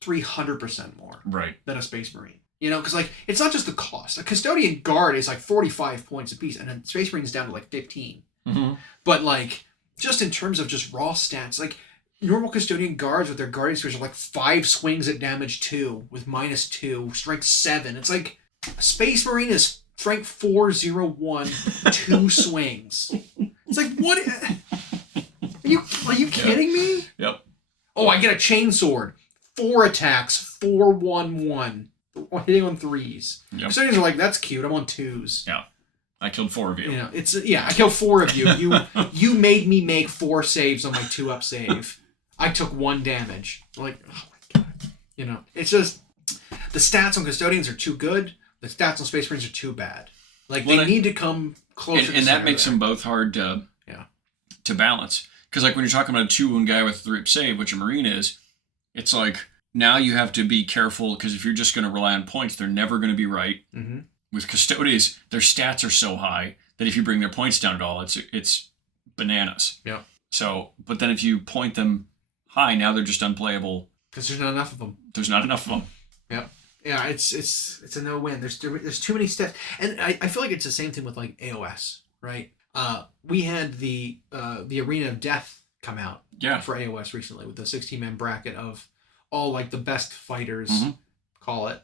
300% more, right? Than a Space Marine. You know, because like it's not just the cost. A Custodian Guard is like 45 points a piece, and a Space Marine is down to like 15. Mm-hmm. But like just in terms of just raw stats, like normal Custodian Guards with their Guardian Spheres are like 5 swings at damage 2 with -2, strength 7. It's like a Space Marine is strength 401, 2 swings. It's like what? Are you kidding me? Yep. Oh, I get a chainsword. 4 attacks, 4-1-1. Hitting on 3s. Yep. Custodians are like, that's cute. I'm on 2s. Yeah. I killed 4 of you. You know, I killed 4 of you. You made me make 4 saves on my 2-up save. I took 1 damage. I'm like, oh my god. You know, it's just the stats on Custodians are too good. The stats on Space Marines are too bad. Like they need to come closer. And that makes them both hard to balance. Because like when you're talking about a 2-wound guy with a 3-up save, which a Marine is, it's like now you have to be careful because if you're just going to rely on points, they're never going to be right. Mm-hmm. With Custodians, their stats are so high that if you bring their points down at all, it's bananas. Yeah. So, but then if you point them high, now they're just unplayable. Because there's not enough of them. There's not enough of them. Yeah. Yeah, it's a no-win. There's too many stats. And I feel like it's the same thing with like AoS, right? We had the Arena of Death come out for AoS recently with the 16-man bracket of all like the best fighters, call it.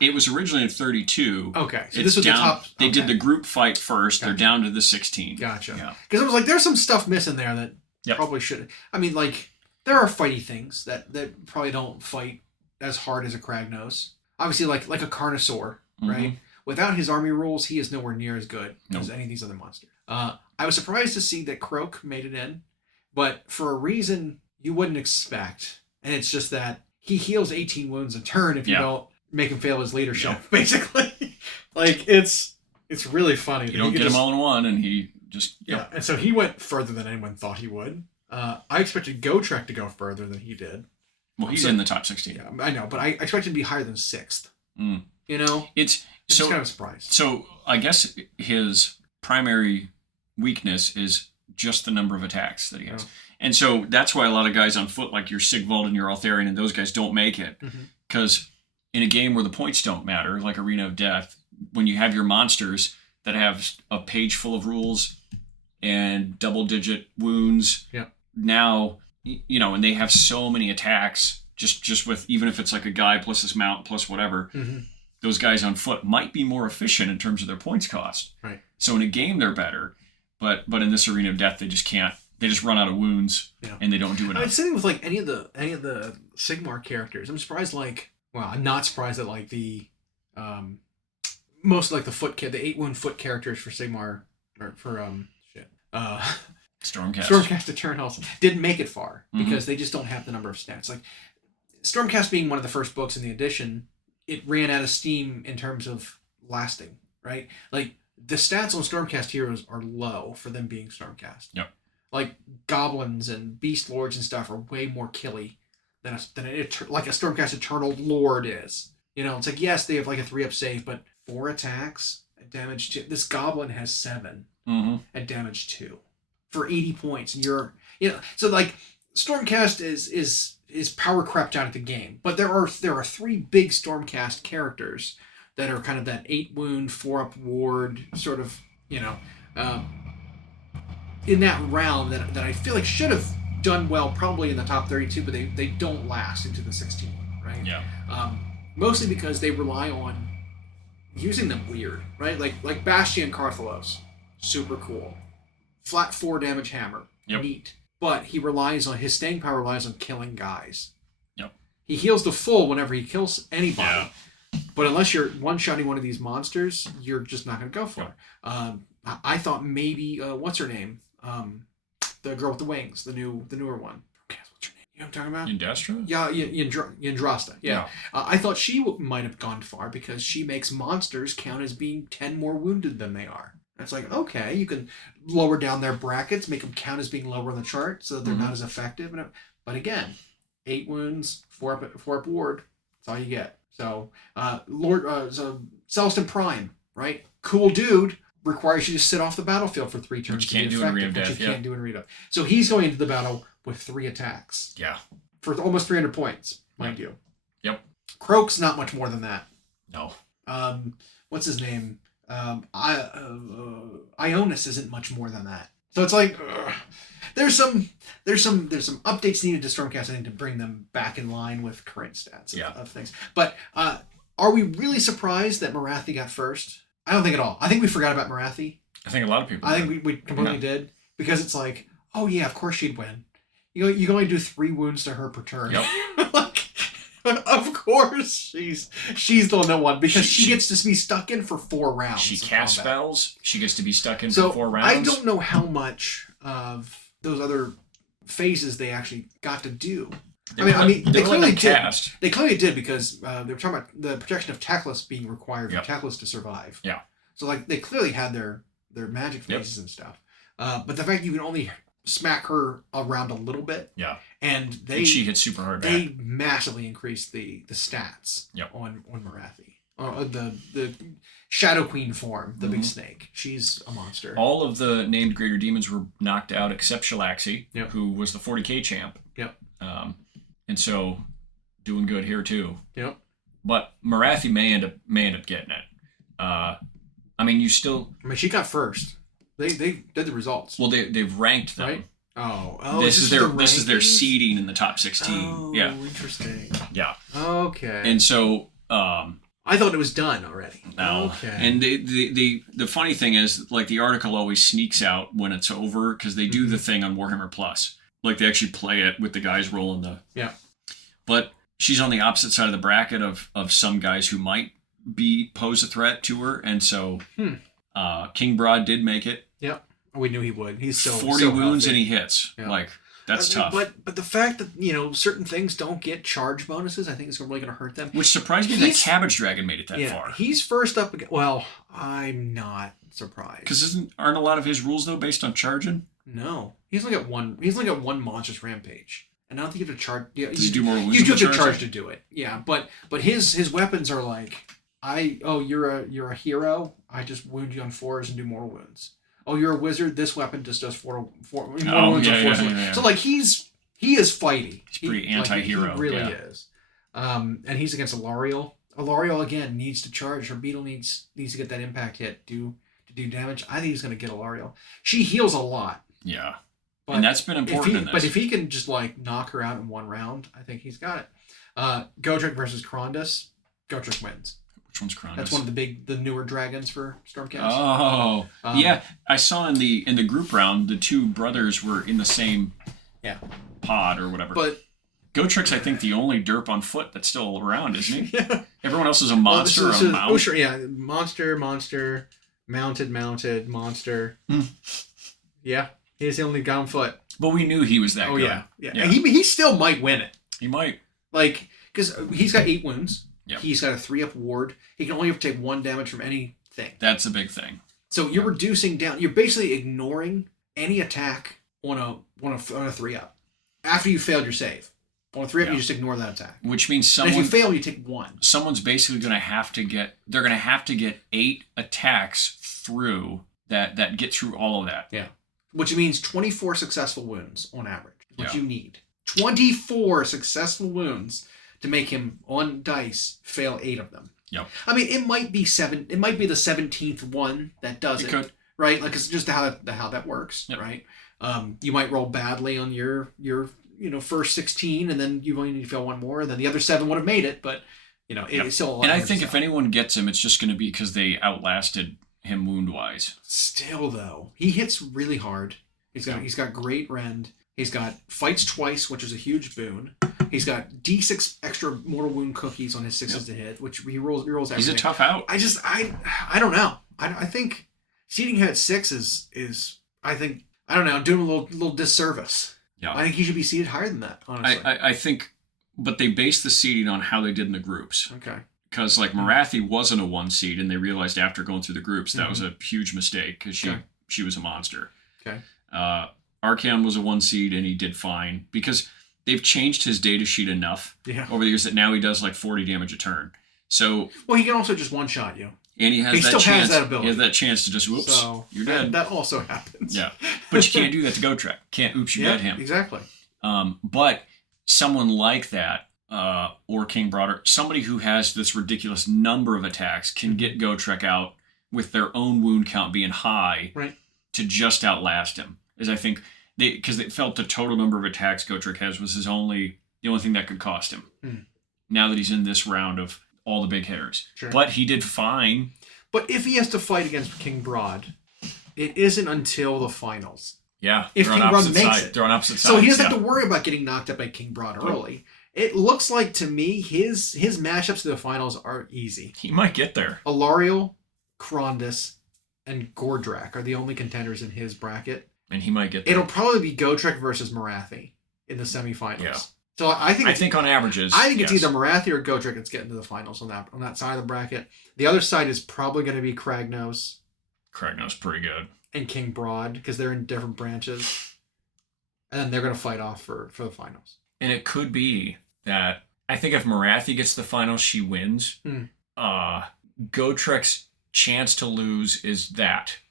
It was originally at 32. Okay, so this was down, the top. They did the group fight first. Gotcha. They're down to the 16. Gotcha. Yeah. Because I was like, there's some stuff missing there that probably should. I mean, like there are fighty things that probably don't fight as hard as a Kragnos. Obviously, like a Carnosaur, right? Without his army rules, he is nowhere near as good as any of these other monsters. I was surprised to see that Croak made it in, but for a reason you wouldn't expect. And it's just that he heals 18 wounds a turn if you don't make him fail his leadership, basically. Like, it's really funny. You don't get him all in one, and he just... Yeah, and so he went further than anyone thought he would. I expected Gotrek to go further than he did. Well, he's in the top 16. Yeah, I know, but I expected him to be higher than 6th. Mm. You know? It's so, kind of a surprise. So I guess his primary weakness is just the number of attacks that he has. And so that's why a lot of guys on foot, like your Sigvald and your Altharian and those guys, don't make it. Because in a game where the points don't matter, like Arena of Death, when you have your monsters that have a page full of rules and double-digit wounds now, and they have so many attacks just with, even if it's like a guy plus his mount plus whatever, those guys on foot might be more efficient in terms of their points cost. Right. So in a game they're better, but in this arena of death they just can't. They just run out of wounds, and they don't do enough. It's sitting with like any of the Sigmar characters. I'm surprised, I'm not surprised that like the most like the 8-wound foot characters for Sigmar or for Stormcast Eternals didn't make it far because they just don't have the number of stats. Like Stormcast being one of the first books in the edition, it ran out of steam in terms of lasting, right? Like the stats on Stormcast heroes are low for them being Stormcast. Yep. Like goblins and beast lords and stuff are way more killy than a Stormcast Eternal Lord is. It's like, yes, they have like a 3-up save, but 4 attacks at damage 2. This goblin has 7 at damage 2 for 80 points. And so like Stormcast is power crept out of the game, but there are 3 big Stormcast characters that are kind of that 8-wound 4-up ward sort of in that round that I feel like should have done well probably in the top 32, but they don't last into the 16, right? Yeah. Mostly because they rely on using them weird, right? Like Bastion Carthalos, super cool. Flat 4 damage hammer, neat. But his staying power relies on killing guys. Yep. He heals to full whenever he kills anybody. Yeah. But unless you're one-shotting one of these monsters, you're just not going to go for it. I thought maybe what's her name? The girl with the wings, the newer one. What's her name? You know what I'm talking about? Yndastra? Yeah, Yndrasta. Yeah. I thought she might have gone far because she makes monsters count as being 10 more wounded than they are. It's like, okay, you can lower down their brackets, make them count as being lower on the chart so that they're not as effective. But again, 8 wounds, 4-up ward, that's all you get. So, Celestin Prime, right? Cool dude, requires you to sit off the battlefield for 3 turns. Which you can't do in Arena of Death. Can't do in Arena. So he's going into the battle with 3 attacks. Yeah. For almost 300 points, mind you. Yep. Croak's not much more than that. No. What's his name? Ionis isn't much more than that. So it's like there's some updates needed to Stormcast, I think, to bring them back in line with current stats of things. But are we really surprised that Morathi got first? I don't think at all. I think we forgot about Morathi. I think a lot of people did. I think we completely did, because it's like, oh yeah, of course she'd win. You can only do 3 wounds to her per turn. Yep. Of course she's the one, because she gets to be stuck in for 4 rounds. She casts spells. She gets to be stuck in for 4 rounds. I don't know how much of those other phases they actually got to do. They clearly did. They clearly did, because they were talking about the protection of Teclis being required for Teclis to survive. Yeah. So like they clearly had their magic phases and stuff. But the fact you can only smack her around a little bit. Yeah. And she hit super hard back. They massively increased the stats on Morathi. The Shadow Queen form, the big snake. She's a monster. All of the named greater demons were knocked out except Shalaxi, who was the 40k champ. Yep. And so doing good here too. Yep. But Morathi may end up getting it. She got first. They did the results. Well, they've ranked them. Right? Oh, this is their seeding in the top 16. Oh, yeah. Interesting. Yeah. Okay. And so I thought it was done already. No. Okay. And the funny thing is, like, the article always sneaks out when it's over, because they do the thing on Warhammer Plus. Like, they actually play it with the guys rolling the... Yeah. But she's on the opposite side of the bracket of some guys who might pose a threat to her, and so King Broad did make it. Yep. We knew he would. He's 40 wounds healthy. And he hits. Yeah. Like, that's tough. But the fact that, certain things don't get charge bonuses, I think is really going to hurt them. Which surprised me that Cabbage Dragon made it that far. He's first up again. Well, I'm not surprised. Because aren't a lot of his rules, though, based on charging? No. He's only got one monstrous rampage. And I don't think you have to charge. Yeah, Does he do more wounds? You do have to charge to do it. Yeah, but his weapons are like, you're a hero. I just wound you on 4s and do more wounds. Oh, you're a wizard. This weapon just does four more wounds on 4. Yeah. So like he is fighty. He's pretty anti-hero. He really is. And he's against Alariel. Alariel again needs to charge. Her beetle needs to get that impact hit to do damage. I think he's going to get Alariel. She heals a lot. Yeah. And that's been important in this. But if he can just like knock her out in one round, I think he's got it. Godric versus Krondus. Godric wins. Which one's Krondus? That's one of the newer dragons for Stormcast. Oh, yeah. I saw in the group round the two brothers were in the same pod or whatever. But Godric's, I think, the only derp on foot that's still around, isn't he? Yeah. Everyone else is a monster or a mount. Oh, sure, yeah. Monster, mounted, monster. Yeah, he's the only guy on foot. But we knew he was that good. Yeah. And he still might win it. He might. Like, because he's got 8 wounds. Yep. He's got a 3-up ward. He can only ever take 1 damage from anything. That's a big thing. So you're reducing down. You're basically ignoring any attack on a 3-up. After you failed your save. On a 3-up, you just ignore that attack. Which means and if you fail, you take 1. Someone's basically going to have to get... They're going to have to get 8 attacks through that get through all of that. Yeah. Which means 24 successful wounds on average. What you need. 24 successful wounds to make him, on dice, fail 8 of them. Yep. I mean, it might be the 17th one that does it. Could. Right? Like, it's just how that works, right? You might roll badly on your first 16, and then you only need to fail 1 more, and then the other 7 would have made it, but, it's still a lot. And I think if anyone gets him, it's just going to be because they outlasted him wound-wise. Still, though, he hits really hard. He's got great rend. He's got fights twice, which is a huge boon. He's got D6 extra mortal wound cookies on his 6s to hit, which he rolls everything. He's a tough out. I don't know. I think seeding him at 6 is I don't know, doing a little disservice. Yeah. I think he should be seeded higher than that, honestly. I think, but they based the seeding on how they did in the groups. Okay. Because like Marathi wasn't a 1 seed, and they realized after going through the groups that was a huge mistake because she was a monster. Okay. Archaon was a 1 seed, and he did fine because they've changed his data sheet enough over the years that now he does like 40 damage a turn. So he can also just one-shot you. And he has that ability. He has that chance to just you're dead. That also happens. Yeah, but you can't do that to Gotrek. Can't you dead him. Exactly. But someone like that, or King Broader, somebody who has this ridiculous number of attacks can get Gotrek out with their own wound count being high to just outlast him. As I think because they felt the total number of attacks Gotrek has was the only thing that could cost him. Now that he's in this round of all the big hitters. Sure. But he did fine. But if he has to fight against King Broad, it isn't until the finals. Yeah. If King Broad makes it. They're on opposite sides. So he doesn't have to worry about getting knocked up by King Broad early. It looks like to me his matchups to the finals are easy. He might get there. Alariel, Krondus, and Gordrak are the only contenders in his bracket. And he might get there. It'll probably be Gotrek versus Marathi in the semifinals. Yeah. So I think on averages. I think it's either Marathi or Gotrek that's getting to the finals on that side of the bracket. The other side is probably going to be Kragnos. Kragnos pretty good. And King Broad because they're in different branches, and then they're going to fight off for the finals. And it could be that I think if Marathi gets to the finals, she wins. Gotrek's chance to lose is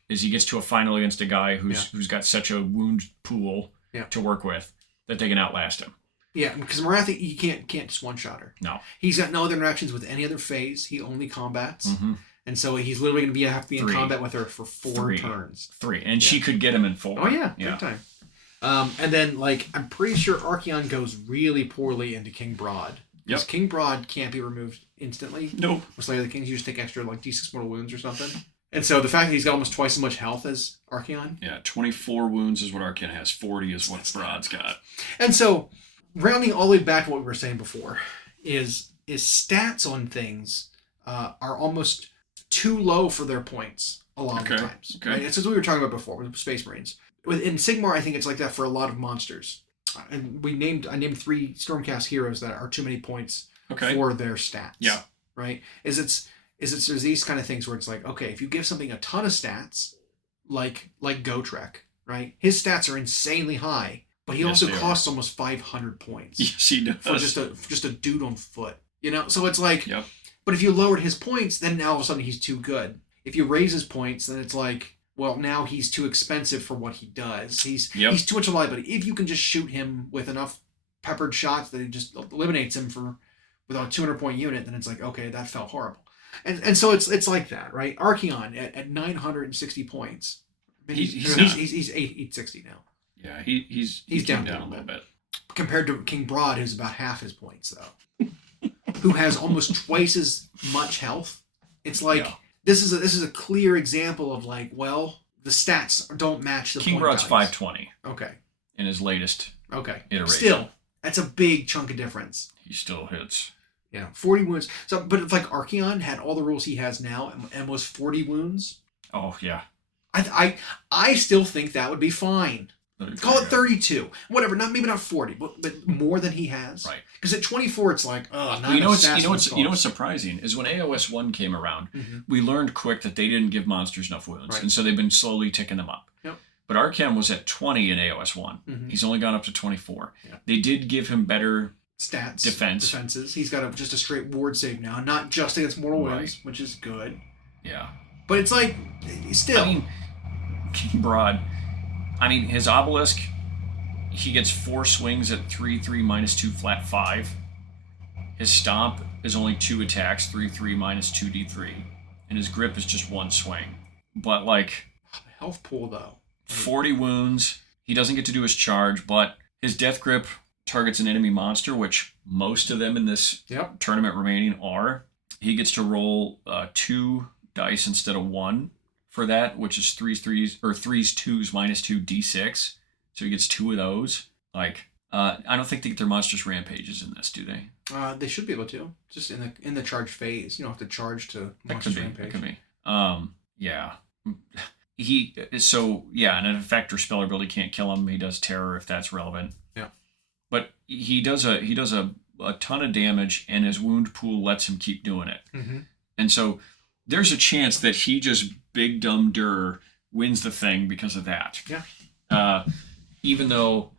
he gets to a final against a guy who's got such a wound pool to work with that they can outlast him. Yeah, because Marathi, you can't just one-shot her. No. He's got no other interactions with any other phase. He only combats. Mm-hmm. And so he's literally going to have to be in combat with her for 4 turns. 3. And she could get him in 4. Oh, yeah. Big time. And then, I'm pretty sure Archaon goes really poorly into King Broad. Because King Broad can't be removed instantly. Nope. With Slayer of the Kings, you just take extra, D6 mortal wounds or something. And so the fact that he's got almost twice as much health as Archaon. Yeah, 24 wounds is what Archaon has. 40 is what Broad's got. And so, rounding all the way back to what we were saying before, is stats on things are almost too low for their points a lot of the times. Okay. Right? It's as we were talking about before with Space Marines. In Sigmar, I think it's like that for a lot of monsters. And I named 3 Stormcast heroes that are too many points for their stats. Yeah. Right? There's these kind of things where it's like, okay, if you give something a ton of stats, like Gotrek, right? His stats are insanely high, but he also costs almost 500 points. Yes, he does. For just a dude on foot. So it's like, but if you lowered his points, then now all of a sudden he's too good. If you raise his points, then it's like, well, now he's too expensive for what he does. He's too much of a liability. If you can just shoot him with enough peppered shots that he just eliminates him without a 200-point unit, then it's like, okay, that felt horrible. And so it's like that, right? Archaon at 960 points. He's 860 now. Yeah, he's down a little bit. Compared to King Broad, who's about half his points, though. Who has almost twice as much health. It's like, this is a clear example of like, well, the stats don't match the King point Broad's values. 520. Okay. In his latest iteration. Still, that's a big chunk of difference. He still hits. Yeah, 40 wounds. So, but if like Archeon had all the rules he has now and was 40 wounds. Oh yeah. I still think that would be fine. Call it 32, whatever. Maybe not 40, but more than he has. Right. Because at 24, it's like, you know what's surprising is when AoS 1 came around, we learned quick that they didn't give monsters enough wounds, and so they've been slowly ticking them up. Yep. But Archeon was at 20 in AoS 1. He's only gone up to 24. Yeah. They did give him better stats, defenses. He's got just a straight ward save now, not just against mortal wounds, which is good. Yeah. But it's like, still. I mean, King Broad. I mean, his obelisk, he gets 4 swings at 3/3 -2 flat 5. His stomp is only 2 attacks, 3/3 -2d3, and his grip is just 1 swing. But like, health pool though, 40 wounds. He doesn't get to do his charge, but his death grip targets an enemy monster, which most of them in this tournament remaining are. He gets to roll 2 dice instead of 1. For that, which is 3s, 2s -2 d6, so he gets 2 of those. Like, I don't think they get their monsters rampages in this, do they? They should be able to, just in the charge phase. You don't have to charge to monsters rampage. That could be. Yeah. And an effect or spell ability can't kill him. He does terror if that's relevant. Yeah. But he does a ton of damage, and his wound pool lets him keep doing it. And so there's a chance that he just big dumb dur wins the thing because of that. Yeah. Even though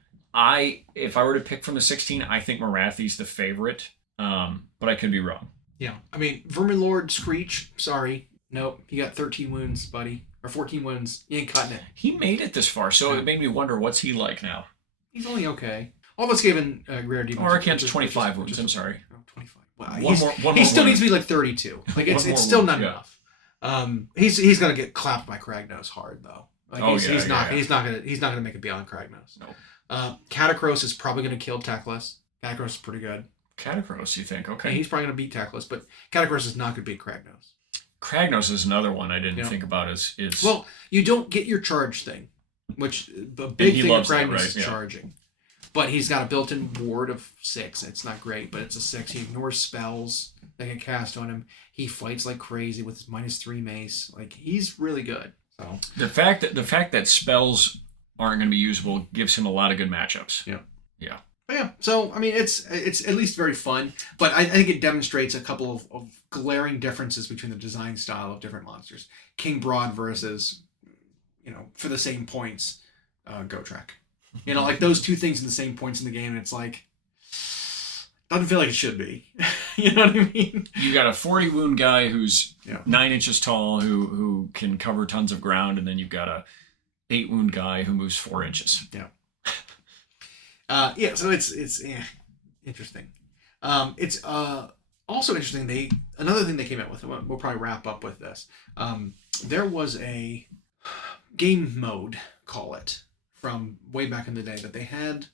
if I were to pick from the 16, I think Marathi's the favorite. But I could be wrong. Yeah. I mean, Vermin Lord Screech, sorry. Nope. You got 13 wounds, buddy. Or 14 wounds. You ain't cutting it. He made it this far, so it made me wonder, what's he like now? He's only okay. Almost given rare demons. Archeon's 25 wounds, I'm sorry. Oh, 25. Wow. He still needs to be like 32. Like, it's still not enough. He's gonna get clapped by Kragnos hard though. Like he's not gonna make it beyond Kragnos. No. Catacross is probably gonna kill Teclis. Catacross is pretty good. Catacross, you think? Okay. Yeah, he's probably gonna beat Teclis, but Catacross is not gonna beat Kragnos. Kragnos is another one I didn't think about as well, you don't get your charge thing, which the big thing of Kragnos is charging. But he's got a built-in ward of 6. It's not great, but it's a 6. He ignores spells that get cast on him. He fights like crazy with his -3 mace. Like, he's really good. So the fact that spells aren't going to be usable gives him a lot of good matchups. Yeah. Yeah. But yeah. So I mean, it's at least very fun. But I think it demonstrates a couple of glaring differences between the design style of different monsters. King Broad versus, for the same points, Gotrek. Like those two things in the same points in the game, and it's like, doesn't feel like it should be. You know what I mean? You got a 40 wound guy who's 9 inches tall, who can cover tons of ground, and then you've got a 8 wound guy who moves 4 inches. Yeah. So it's interesting. It's also interesting. Another thing they came out with. We'll probably wrap up with this. There was a game mode, call it, from way back in the day that they had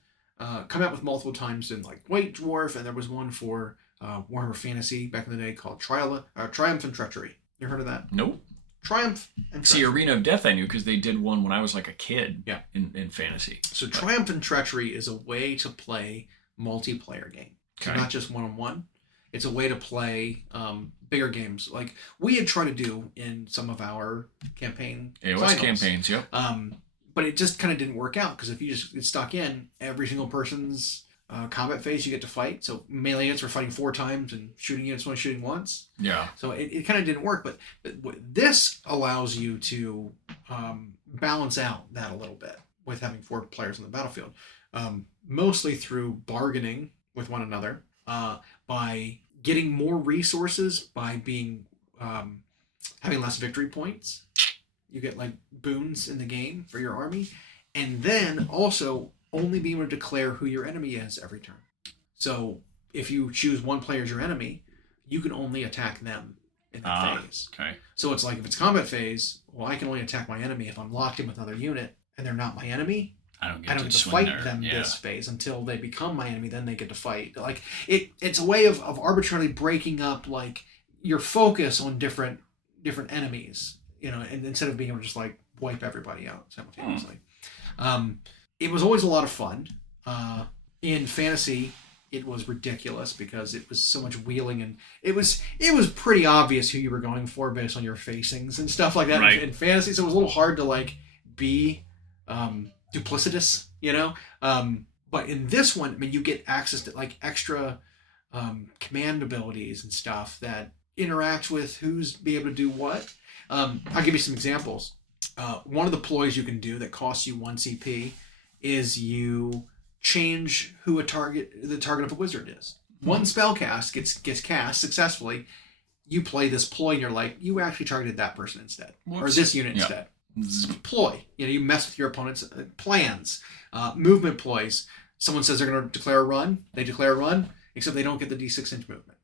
come out with multiple times in like White Dwarf, and there was one for Warhammer Fantasy back in the day called Triumph and Treachery. You heard of that? Nope. Triumph and Treachery. See, Arena of Death I knew because they did one when I was like a kid. Yeah. In Fantasy. So Triumph and Treachery is a way to play multiplayer game. So not just one-on-one. It's a way to play bigger games like we had tried to do in some of our campaign AoS campaigns. Yep. But it just kind of didn't work out because if you just get stuck in every single person's combat phase, you get to fight. So melee units were fighting 4 times and shooting units only shooting once. Yeah. So it kind of didn't work. But this allows you to balance out that a little bit with having 4 players on the battlefield, mostly through bargaining with one another, by getting more resources, by being having less victory points. You get like boons in the game for your army, and then also only being able to declare who your enemy is every turn. So if you choose one player as your enemy, you can only attack them in that phase. Okay. So it's like if it's combat phase, well, I can only attack my enemy if I'm locked in with another unit and they're not my enemy. I don't get to swing fight there. them this phase until they become my enemy. Then they get to fight. Like it's a way of arbitrarily breaking up like your focus on different enemies. You know, and instead of being able to just like wipe everybody out simultaneously. It was always a lot of fun. In fantasy, it was ridiculous because it was so much wheeling, and it was pretty obvious who you were going for based on your facings and stuff like that in fantasy. So it was a little hard to like be duplicitous, you know. But in this one, I mean, you get access to like extra command abilities and stuff that interact with who's be able to do what. I'll give you some examples. One of the ploys you can do that costs you 1 CP is you change who the target of a wizard is. One spell cast gets cast successfully. You play this ploy and you're like, you actually targeted that person instead. Or this unit instead. It's a ploy. You know, you mess with your opponent's plans. Movement ploys. Someone says they're going to declare a run. They declare a run, except they don't get the D6 inch movement.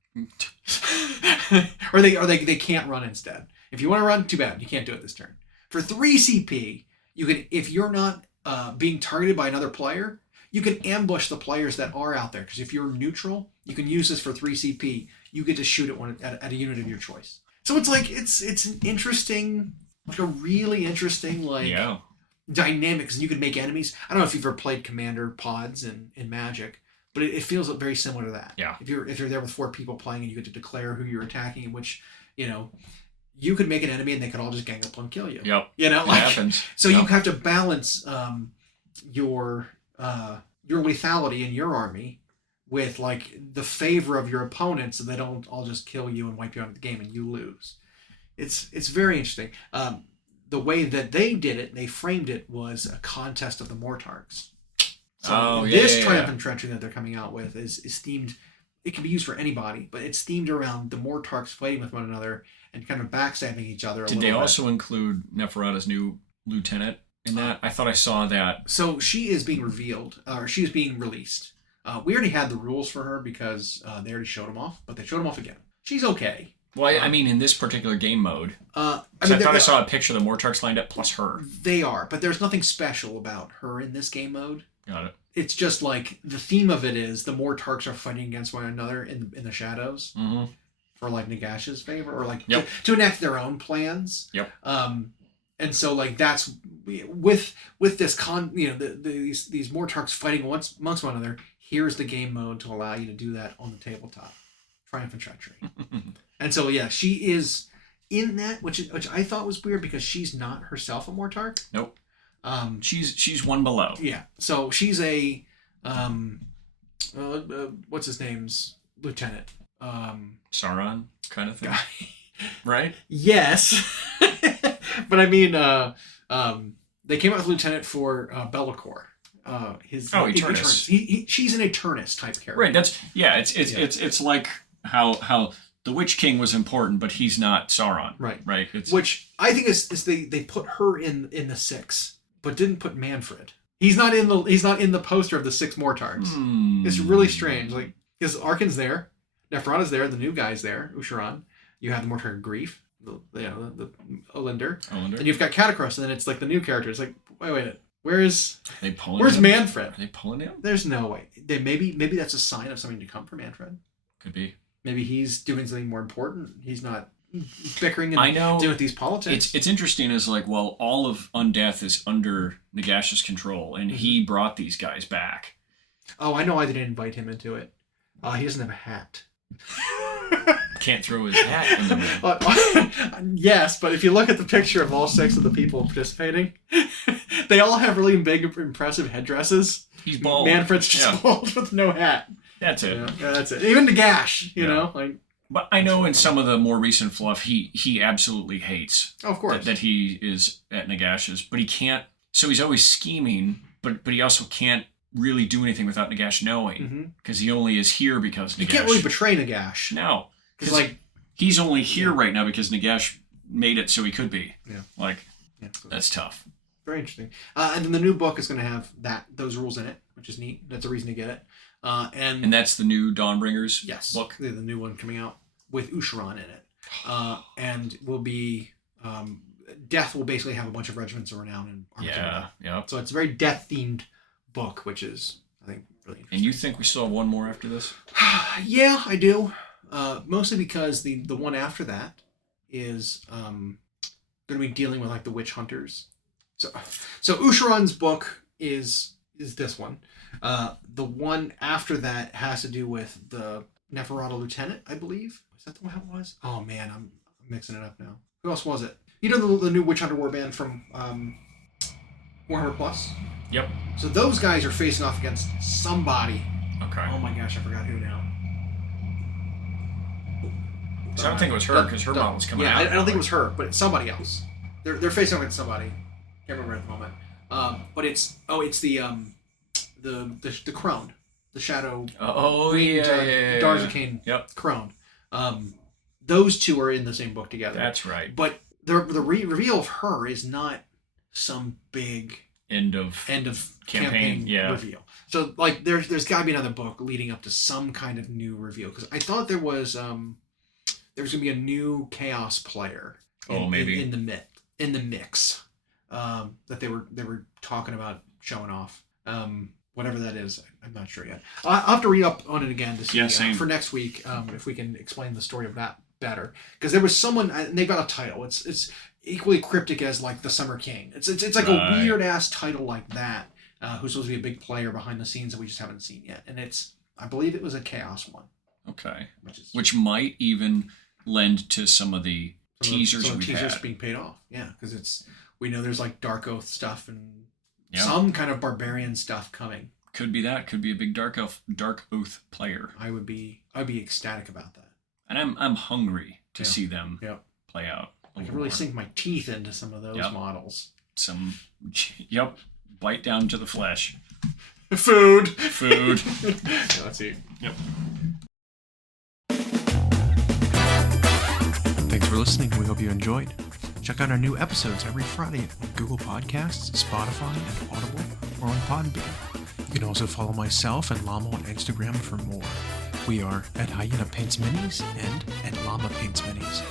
or they can't run instead. If you want to run, too bad. You can't do it this turn. For 3 CP, you can, if you're not being targeted by another player, you can ambush the players that are out there. Because if you're neutral, you can use this for 3 CP. You get to shoot at a unit of your choice. So it's like it's an interesting, like a really interesting dynamics. And you can make enemies. I don't know if you've ever played Commander Pods in Magic, but it feels very similar to that. Yeah. If you're there with 4 people playing and you get to declare who you're attacking, in which you could make an enemy and they could all just gang up and kill you. Yep. You know, like, happens. So you have to balance your lethality in your army with like the favor of your opponents, so they don't all just kill you and wipe you out of the game and you lose. It's very interesting. The way that they did it, they framed it, was a contest of the Mortarks. So this Triumphant Treachery that they're coming out with is themed. It can be used for anybody, but it's themed around the Mortarks fighting with one another and kind of backstabbing each other. Did they also include Neferata's new lieutenant in that? I thought I saw that. So she is being revealed, or she is being released. We already had the rules for her because they already showed them off, but they showed them off again. She's okay. Well, I mean, in this particular game mode, I thought I saw a picture of the Mortarks lined up plus her. They are, but there's nothing special about her in this game mode. Got it. It's just like the theme of it is the Mortarks are fighting against one another in the shadows for like Nagash's favor, or like to enact their own plans. Yep. And so like that's with this these Mortarks fighting amongst one another. Here's the game mode to allow you to do that on the tabletop. Triumphant Treachery. And so she is in that, which I thought was weird because she's not herself a Mortark. Nope. She's one below. Yeah. So she's a what's his name's lieutenant? Sauron kind of thing. Right? Yes. But I mean they came out with lieutenant for Be'lakor. Eternus. She's an Eternus type character. Right. It's like how the Witch King was important, but he's not Sauron. Right. Right. Which I think is they put her in the 6, but didn't put Manfred. He's not in the poster of the 6 Mortarks. It's really strange. Like, because Arkin's there, Neferata's there, the new guy's there, Usharan. You have the Mortark of Grief, the Olinder. And you've got Catacross, and then it's like the new character. It's like, wait. Where's Manfred? Are they pulling him? There's no way. Maybe that's a sign of something to come for Manfred. Could be. Maybe he's doing something more important. He's not bickering and dealing with these politics. It's interesting as like, well, all of Undeath is under Nagash's control, and he brought these guys back. Oh, I know why they didn't invite him into it. He doesn't have a hat. Can't throw his hat in the ring. Yes, but if you look at the picture of all 6 of the people participating, they all have really big, impressive headdresses. He's bald. Manfred's just bald with no hat. That's it. Yeah, that's it. Even Nagash, you know, like. But I know in some of the more recent fluff, he absolutely hates. Oh, of course. That he is at Nagash's, but he can't. So he's always scheming, but he also can't really do anything without Nagash knowing, because he only is here because Nagash. You can't really betray Nagash. No, because like he's only here right now because Nagash made it so he could be. Yeah. That's tough. Very interesting. And then the new book is going to have those rules in it, which is neat. That's a reason to get it. And that's the new Dawnbringers book? The new one coming out with Usharan in it. And will be... Death will basically have a bunch of regiments of renown in Armageddon. Yeah. So it's a very death-themed book, which is, I think, really interesting. And you think we still have one more after this? Yeah, I do. Mostly because the one after that is going to be dealing with like the witch hunters. So Usharon's book is this one. The one after that has to do with the Neferata Lieutenant, I believe. Is that the one it was? Oh man, I'm mixing it up now. Who else was it? You know the new Witch Hunter Warband from Warhammer Plus? Yep. So those guys are facing off against somebody. Okay. Oh my gosh, I forgot who now. So I don't think it was her because her model's coming out. I don't think it was her, but it's somebody else. They're facing off against somebody. Can't remember at the moment. But it's the Crone, the Shadow. Oh Green, yeah. Darzakane. Yep. Crone. Those two are in the same book together. That's right. But the reveal of her is not some big end of campaign reveal. So like there's got to be another book leading up to some kind of new reveal, because I thought there was going to be a new Chaos player. Maybe in the mix that they were talking about showing off. Whatever that is, I'm not sure yet. I'll have to read up on it again to see for next week if we can explain the story of that better. Because there was someone, and they got a title. It's equally cryptic as like the Summer King. It's like a weird ass title like that. Who's supposed to be a big player behind the scenes that we just haven't seen yet, and I believe it was a Chaos one. Okay. Which might even lend to some of the teasers we've had. Teasers being paid off. Yeah, because we know there's like Dark Oath stuff and some kind of barbarian stuff coming. Could be that. Could be a big Dark Oath player. I'd be ecstatic about that. And I'm hungry to see them play out. I can really sink my teeth into some of those models. Bite down to the flesh. Food. Let's see. Yep. Thanks for listening. We hope you enjoyed. Check out our new episodes every Friday on Google Podcasts, Spotify, and Audible, or on Podbean. You can also follow myself and Llama on Instagram for more. We are at Hyena Paints Minis and at Llama Paints Minis.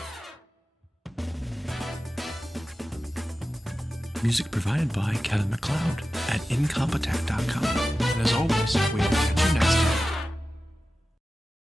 Music provided by Kevin MacLeod at incompetech.com. And as always,